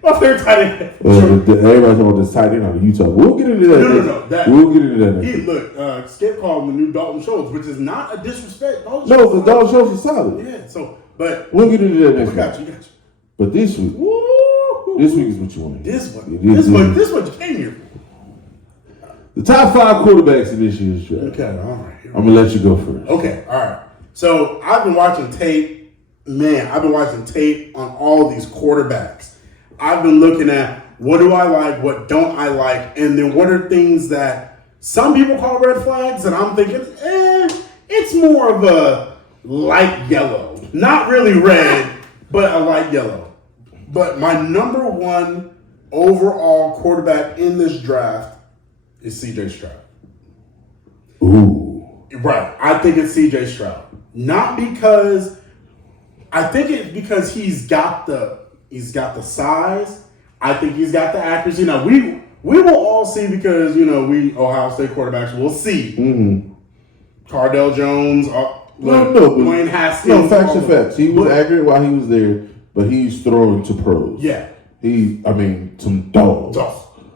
My favorite tight end. Everybody's talking about this tight end out of Utah. We'll get into that. No. We'll get into that next. Look, Skip called him the new Dalton Schultz, which is not a disrespect. No, the Dalton Schultz is solid. Yeah, so, but. We'll get into that next week. We got you. But this week. Woo-hoo. This week is what you want to hear. This what you came here for. The top 5 quarterbacks in this year's draft. Okay, all right. I'm going to let you go first. Okay, all right. So I've been watching tape. Man, I've been watching tape on all these quarterbacks. I've been looking at what do I like, what don't I like, and then what are things that some people call red flags, and I'm thinking, it's more of a light yellow. Not really red, but a light yellow. But my number one overall quarterback in this draft is C.J. Stroud. Ooh. Right. I think it's C.J. Stroud. Not because I think it's because he's got the size. I think he's got the accuracy. Now we will all see because we Ohio State quarterbacks will see. Mm-hmm. Cardell Jones, Dwayne Haskins. No, facts are facts. He was accurate while he was there, but he's throwing to pros. Yeah. Some dogs.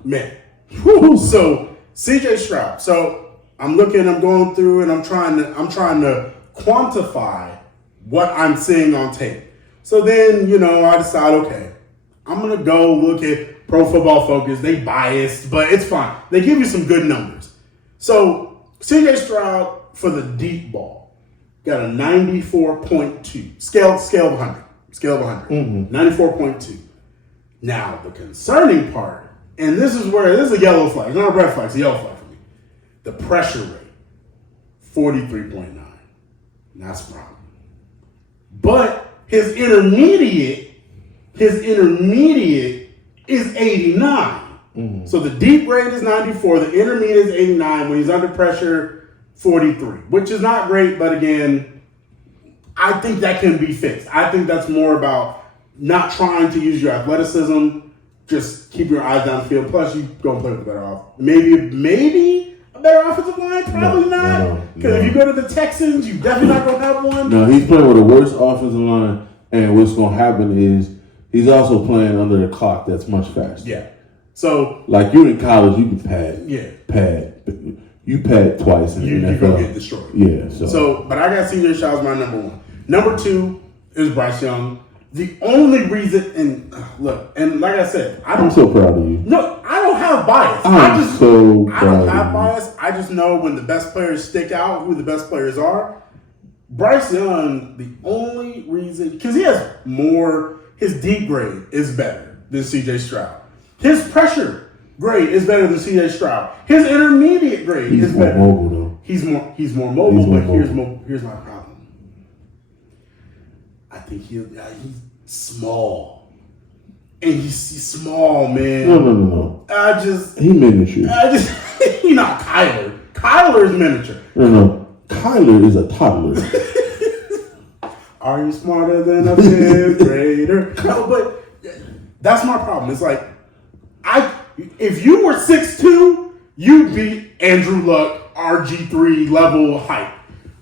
Man. Whew. So C.J. Stroud. So I'm going through and I'm trying to quantify what I'm seeing on tape. So then, I decide, okay, I'm going to go look at Pro Football Focus. They biased, but it's fine. They give you some good numbers. So C.J. Stroud for the deep ball got a 94.2. Scale of 100. Mm-hmm. 94.2. Now, the concerning part, and this is a yellow flag. It's not a red flag. It's a yellow flag for me. The pressure rate, 43.9. That's a problem. But his intermediate is 89. Mm-hmm. So the deep grade is 94, the intermediate is 89. When he's under pressure, 43, which is not great. But again, I think that can be fixed. I think that's more about not trying to use your athleticism. Just keep your eyes downfield. Plus, you go and play with the better off. Maybe a better offensive line. Probably not. Because if you go to the Texans, you definitely not going to have one. No, he's playing with a worse offensive line. And what's going to happen is he's also playing under the clock that's much faster. Yeah. So, like you're in college, you can pad. Yeah. Pad. You pad twice in the NFL. You're going to get destroyed. Yeah. So, but I got C.J. Stroud as my number one. Number two is Bryce Young. The only reason, and like I said, I'm so proud of you. No, I don't have bias. I don't have bias. I just know when the best players stick out, who the best players are. Bryce Young, the only reason, because he has his deep grade is better than C.J. Stroud. His pressure grade is better than C.J. Stroud. His intermediate grade is better. Mobile, though. He's more mobile, here's my problem. I think he's small. And he's small, man. No. He miniature. He's not Kyler. Kyler is miniature. No. Kyler is a toddler. Are you smarter than a fifth grader? No, but that's my problem. It's like, if you were 6'2", you'd be Andrew Luck, RG3 level height.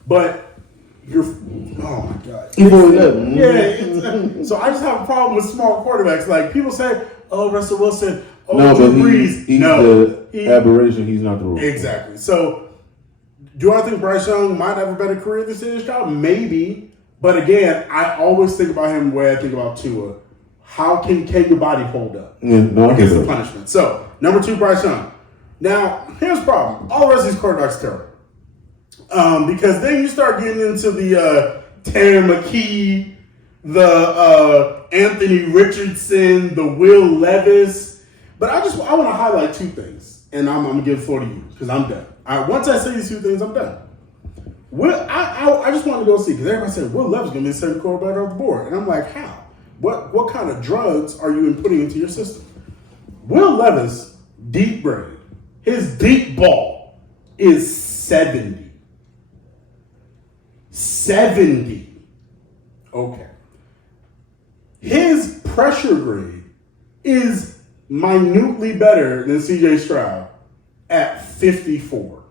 But oh my God. So I just have a problem with small quarterbacks. Like people say, Russell Wilson, Drew Brees. He's the aberration. He's not the rule. Exactly. So do I think Bryce Young might have a better career than C.J. Stroud? Maybe. But again, I always think about him the way I think about Tua. How can your body hold up against the punishment? So number two, Bryce Young. Now, here's the problem. All the rest of these quarterbacks are terrible. Because then you start getting into the Terry McKee, the Anthony Richardson, the Will Levis. But I want to highlight two things, and I'm going to give the floor to you because I'm done. Once I say these two things, I'm done. I just want to go see because everybody said Will Levis is going to be the second quarterback off the board, and I'm like, how? What kind of drugs are you putting into your system? Will Levis, deep brain, his deep ball is 70. 70. Okay. His pressure grade is minutely better than CJ Stroud at 54.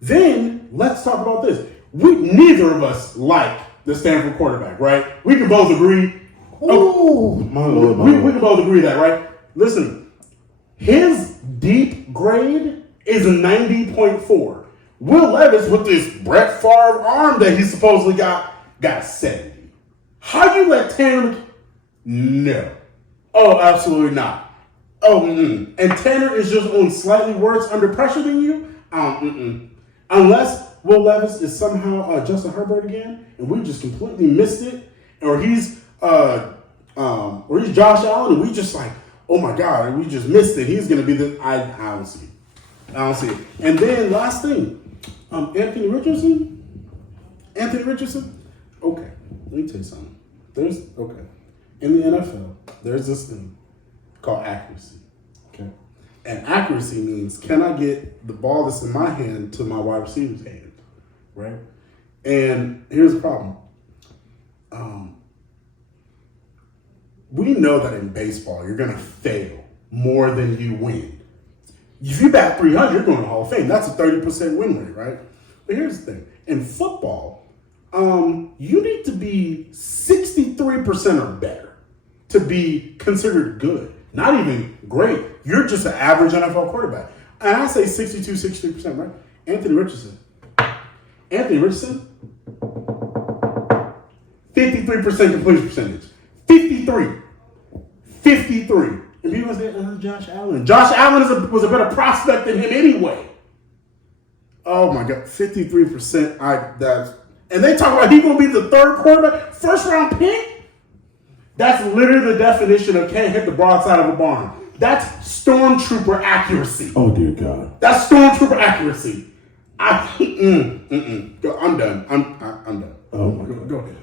Then let's talk about this. Neither of us like the Stanford quarterback, right? We can both agree. Oh, my Lord, my Lord. We can both agree that, right? Listen, his deep grade is a 90.4. Will Levis, with this Brett Favre arm that he supposedly got a 70. How you let Tanner? No. Oh, absolutely not. Oh, and Tanner is just only slightly worse under pressure than you? Unless Will Levis is somehow Justin Herbert again, and we just completely missed it, or he's Josh Allen, and we just like, oh my God, we just missed it. He's gonna be the. I don't see it. I don't see it. And then last thing, Anthony Richardson. Okay, let me tell you something. In the NFL, there's this thing called accuracy. Okay, and accuracy means, can I get the ball that's in my hand to my wide receiver's hand, right? And here's the problem. We know that in baseball, you're going to fail more than you win. If you bat 300, you're going to the Hall of Fame. That's a 30% win rate, right? But here's the thing. In football, you need to be 63% or better to be considered good. Not even great. You're just an average NFL quarterback. And I say 62, 63%, right? Anthony Richardson, 53% completion percentage. 53. And people say, Josh Allen. Josh Allen was a better prospect than him anyway. Oh my God, 53%. And they talk about he's going to be the third quarterback, first round pick. That's literally the definition of can't hit the broadside of a barn. That's stormtrooper accuracy. Oh dear God. That's stormtrooper accuracy. I'm done. I'm done. Oh my God. Go ahead.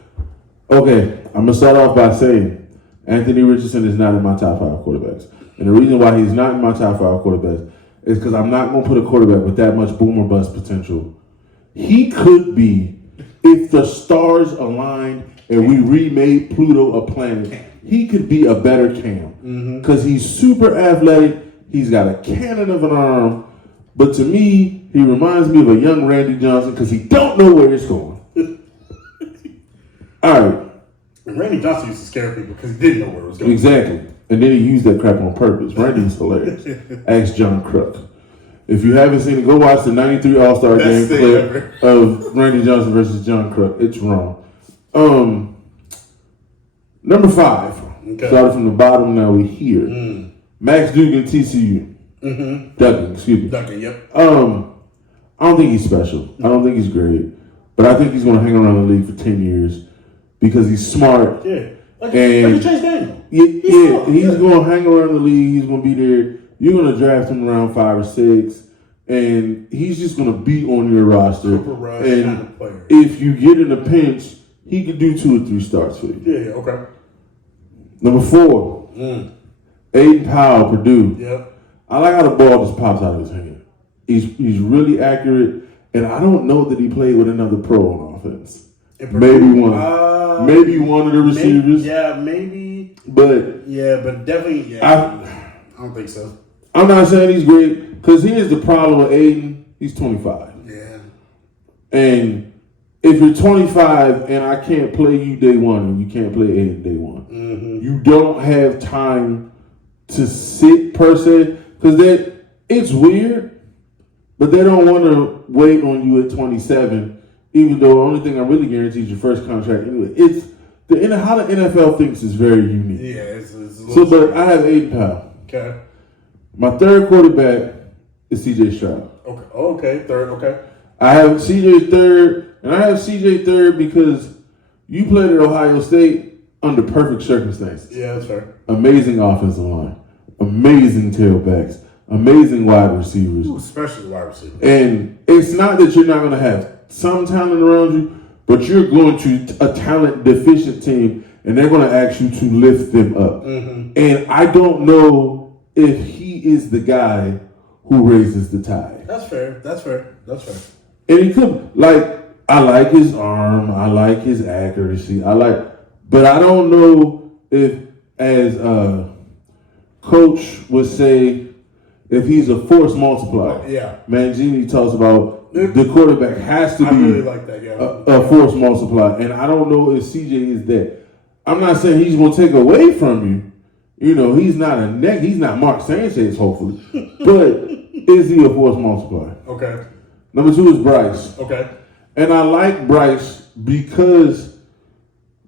Okay, I'm gonna start off by saying Anthony Richardson is not in my top 5 quarterbacks, and the reason why he's not in my top 5 quarterbacks is because I'm not gonna put a quarterback with that much boom or bust potential. He could be, if the stars aligned and we remade Pluto a planet, he could be a better Cam because he's super athletic. He's got a cannon of an arm, but to me, he reminds me of a young Randy Johnson because he don't know where it's going. All right. And Randy Johnson used to scare people because he didn't know where it was going. Exactly. And then he used that crap on purpose. Randy was hilarious. Ask John Crook. If you haven't seen it, go watch the 93 All-Star Game clip of Randy Johnson versus John Crook. It's wrong. Number 5. Okay. Started from the bottom, now we're here. Max Duggan, TCU. Duggan, excuse me. Duggan, yep. I don't think he's special. I don't think he's great. But I think he's going to hang around the league for 10 years because he's smart. Yeah. Like Chase Daniel. He's going to hang around the league. He's going to be there. You're going to draft him around 5 or 6. And he's just going to be on your roster. Super rush kind of player. If you get in a pinch, he could do 2 or 3 starts for you. Yeah, okay. Number 4, Aiden Powell, Purdue. Yep. I like how the ball just pops out of his hand. He's really accurate, and I don't know that he played with another pro on offense. Maybe one. Maybe one of the receivers. Maybe. But definitely, I don't think so. I'm not saying he's great, because here's the problem with Aiden. He's 25. Yeah. And if you're 25 and I can't play you day one and you can't play Aiden day one, you don't have time to sit per se, because it's weird, but they don't want to wait on you at 27, even though the only thing I really guarantee is your first contract anyway. It's how the NFL thinks is very unique. Yeah, it's but I have Aiden Powell. Okay. My third quarterback is CJ Stroud. Okay, third, okay. I have CJ third, and I have CJ third because you played at Ohio State under perfect circumstances. Yeah, that's fair. Amazing offensive line, amazing tailbacks, amazing wide receivers. Ooh, especially wide receivers. And it's not that you're not going to have some talent around you, but you're going to a talent deficient team, and they're going to ask you to lift them up. And I don't know if he is the guy who raises the tide. That's fair. That's fair. That's fair. And he could, like, I like his arm, I like his accuracy, but I don't know if, as Coach would say, if he's a force multiplier. Yeah. Mangini talks about the quarterback has to be really like that, yeah. a force multiplier. And I don't know if CJ is that. I'm not saying he's going to take away from you. You know, he's not he's not Mark Sanchez, hopefully. But is he a force multiplier? Okay. Number 2 is Bryce. Okay. And I like Bryce because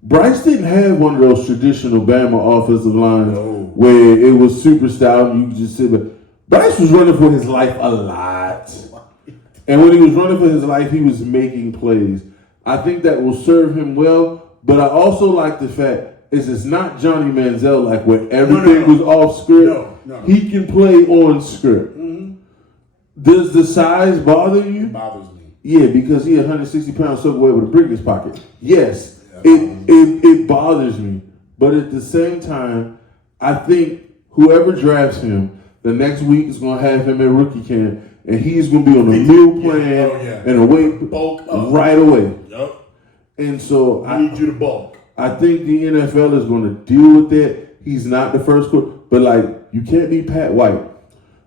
Bryce didn't have one of those traditional Bama offensive lines where it was super stout and you could just sit back. Bryce was running for his life a lot. And when he was running for his life, he was making plays. I think that will serve him well, but I also like the fact it's not Johnny Manziel like where everything was off script. No. He can play on script. Mm-hmm. Does the size bother you? It bothers me. Yeah, because he 160 pounds soaked away with a brick in his pocket. Yes, it bothers me. But at the same time, I think whoever drafts him, the next week is going to have him at rookie camp, and he's going to be on a meal plan and a weight bulk right away. Yep. And so I need you to bulk. I think the NFL is going to deal with that. He's not the first quarter, but like you can't be Pat White.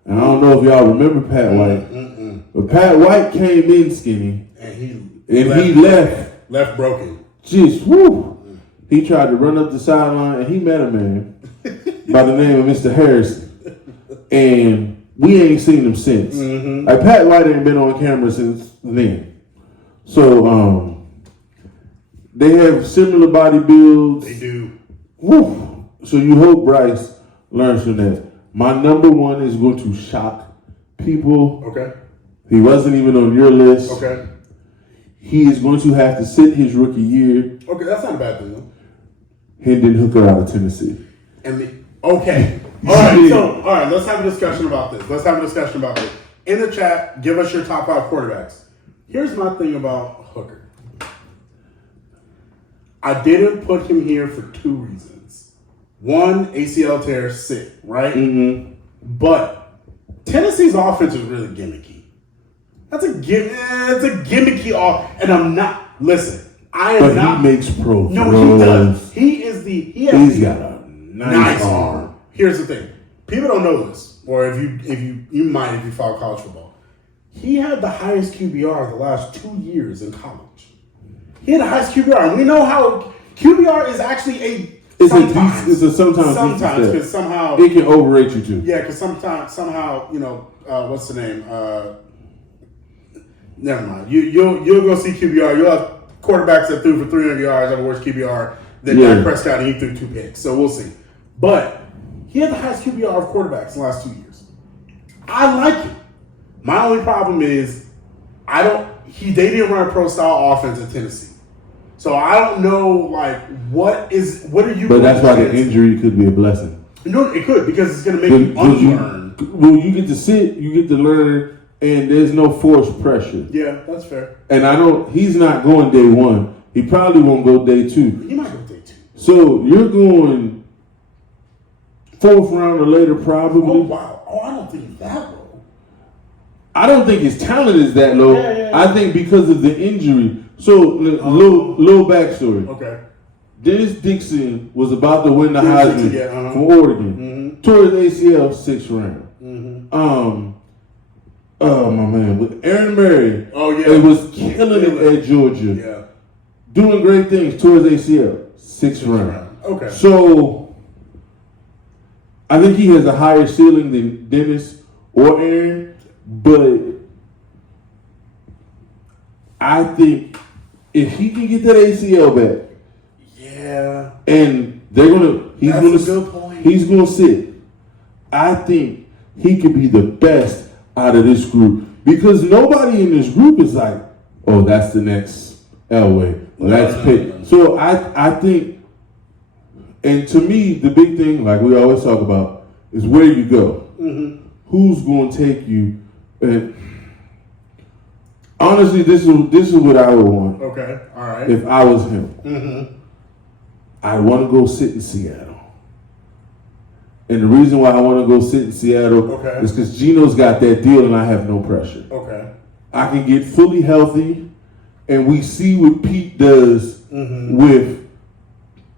And I don't know if y'all remember Pat White, but Pat White came in skinny, and he left broken. Jeez, whoo! He tried to run up the sideline, and he met a man by the name of Mr. Harrison, and we ain't seen him since. Mm-hmm. Like Pat White ain't been on camera since then. So they have similar body builds. They do. Woo! So you hope Bryce learns from that. My number 1 is going to shock people. Okay. He wasn't even on your list. Okay. He is going to have to sit his rookie year. Okay, that's not a bad thing, though. Hendon Hooker out of Tennessee. Okay. All right, let's have a discussion about this. In the chat, give us your top 5 quarterbacks. Here's my thing about Hooker. I didn't put him here for 2 reasons. 1, ACL tear, sick, right? Mm-hmm. But Tennessee's offense is really gimmicky. It's a gimmicky offense. And I'm not, listen, I am not. But he makes pro No, throws. he does. He's got a nice arm. Here's the thing. People don't know this, or if you might if you follow college football. He had the highest QBR the last 2 years in college. He had the highest QBR. And we know how QBR is actually sometimes because somehow it can overrate you too. Yeah, because somehow what's the name? Never mind. You'll go see QBR. You'll have quarterbacks that threw for 300 yards have a worse QBR than Dak Prescott, and he threw 2 picks. So we'll see. But he had the highest QBR of quarterbacks in the last 2 years. I like it. My only problem is they didn't run a pro style offense at Tennessee. So I don't know, like, what are you? But that's why the injury could be a blessing. No, it could, because it's going to make you unlearn. Well, you get to sit, you get to learn, and there's no forced pressure. Yeah, that's fair. And he's not going day 1. He probably won't go day 2. He might go day 2. So you're going 4th round or later, probably. Oh, wow. Oh, I don't think that low. I don't think his talent is that low. Yeah. I think because of the injury. So, little backstory. Okay. Dennis Dixon was about to win the Heisman from Oregon. Mm-hmm. Tore his ACL 6th round. Mm-hmm. Oh my man, with Aaron Murray. Oh yeah, it was killing it at Georgia. Yeah, doing great things. Tore his ACL 6th round. Okay. So I think he has a higher ceiling than Dennis or Aaron, but I think if he can get that ACL back, and he's gonna sit. I think he could be the best out of this group because nobody in this group is like, oh, that's the next Elway, or that's Pitt. No. So I think, and to me, the big thing, like we always talk about, is where you go. Mm-hmm. Who's going to take you? And honestly, this is what I would want. Okay, all right. If I was him, mm-hmm. I want to go sit in Seattle. And the reason why I want to go sit in Seattle is because Geno's got that deal and I have no pressure. Okay. I can get fully healthy, and we see what Pete does with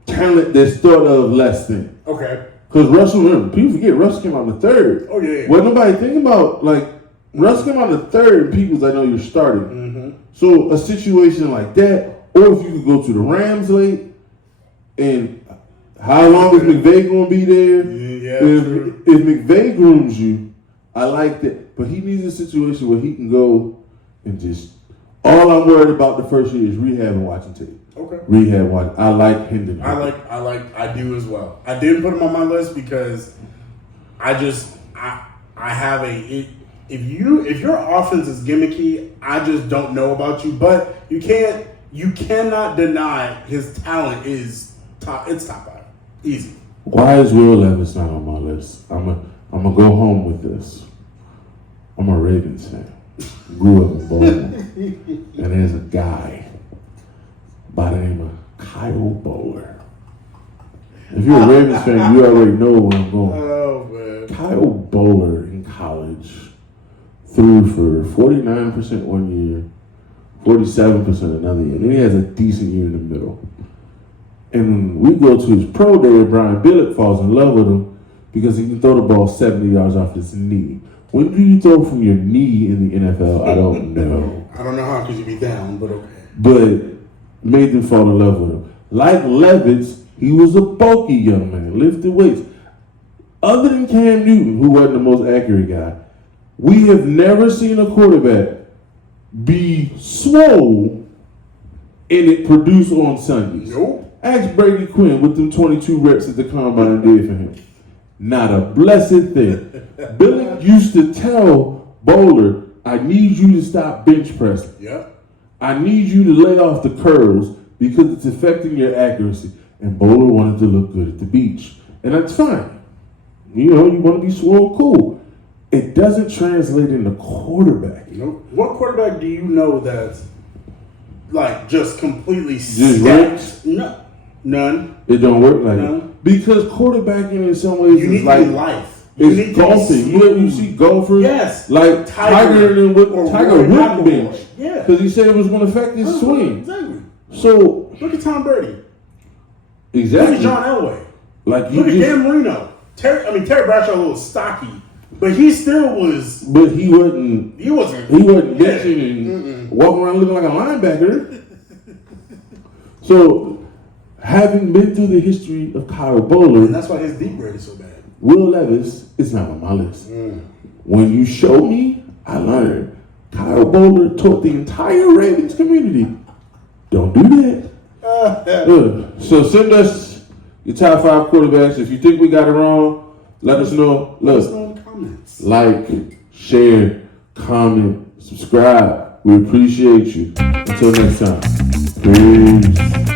talent that's thought of less than. Okay. Because Russell, remember, people forget Russell came out in the third. Oh, yeah. What nobody think about, like, Russell came out in the third, and people's like, no, you're starting. So a situation like that, or if you could go to the Rams late, and how long is McVay going to be there? Yeah, if McVay grooms you, I like that. But he needs a situation where he can go and just, all I'm worried about the first year is rehab and watching tape. Okay. Rehab watching. I like Hendon. I do as well. I didn't put him on my list because I have if your offense is gimmicky, I just don't know about you. But you cannot deny his talent is top. It's top 5, easy. Why is Will Levis not on my list? I'm gonna go home with this. I'm a Ravens fan. Grew up in Baltimore, and there's a guy by the name of Kyle Bowler. If you're a Ravens fan, you already know where I'm going. Oh man! Kyle Bowler in college threw for 49% one year, 47% another year. And then he has a decent year in the middle. And when we go to his pro day, Brian Billick falls in love with him because he can throw the ball 70 yards off his knee. When do you throw from your knee in the NFL? I don't know. I don't know how because you be down, but okay. But made them fall in love with him. Like Levis, he was a bulky young man, lifted weights. Other than Cam Newton, who wasn't the most accurate guy, we have never seen a quarterback be swole and it produce on Sundays. Nope. Ask Brady Quinn what them 22 reps at the combine did for him. Not a blessed thing. Billy used to tell Bowler, I need you to stop bench pressing. Yep. I need you to lay off the curls because it's affecting your accuracy. And Bowler wanted to look good at the beach. And that's fine. You know, you want to be swole, cool. It doesn't translate into quarterback. Nope. What quarterback do you know that's like just completely Just stacked? No. None. It don't work like None. that. Because quarterbacking in some ways You need is to like be life. You need it's to be golfing. You see golfers Yes. like Tiger and or Tiger Roy wouldn't McIlroy. bench. Yeah. Because he said it was going to affect his swing. Exactly. So Look at Tom Brady. exactly. Look at John Elway. Like Look at Dan Marino. Terry Bradshaw a little stocky, but he still was. But he wasn't. He wasn't. He wasn't benching and walking around looking like a linebacker. So, having been through the history of Kyle Bowler, And that's why his deep grade is so bad. Will Levis is not on my list. When you show me, I learned. Kyle Bowler taught the entire Ravens community. Don't do that. So send us your top 5 quarterbacks. If you think we got it wrong, let us know. Let us know Look, in the comments. like, share, comment, subscribe. We appreciate you. Until next time. Peace.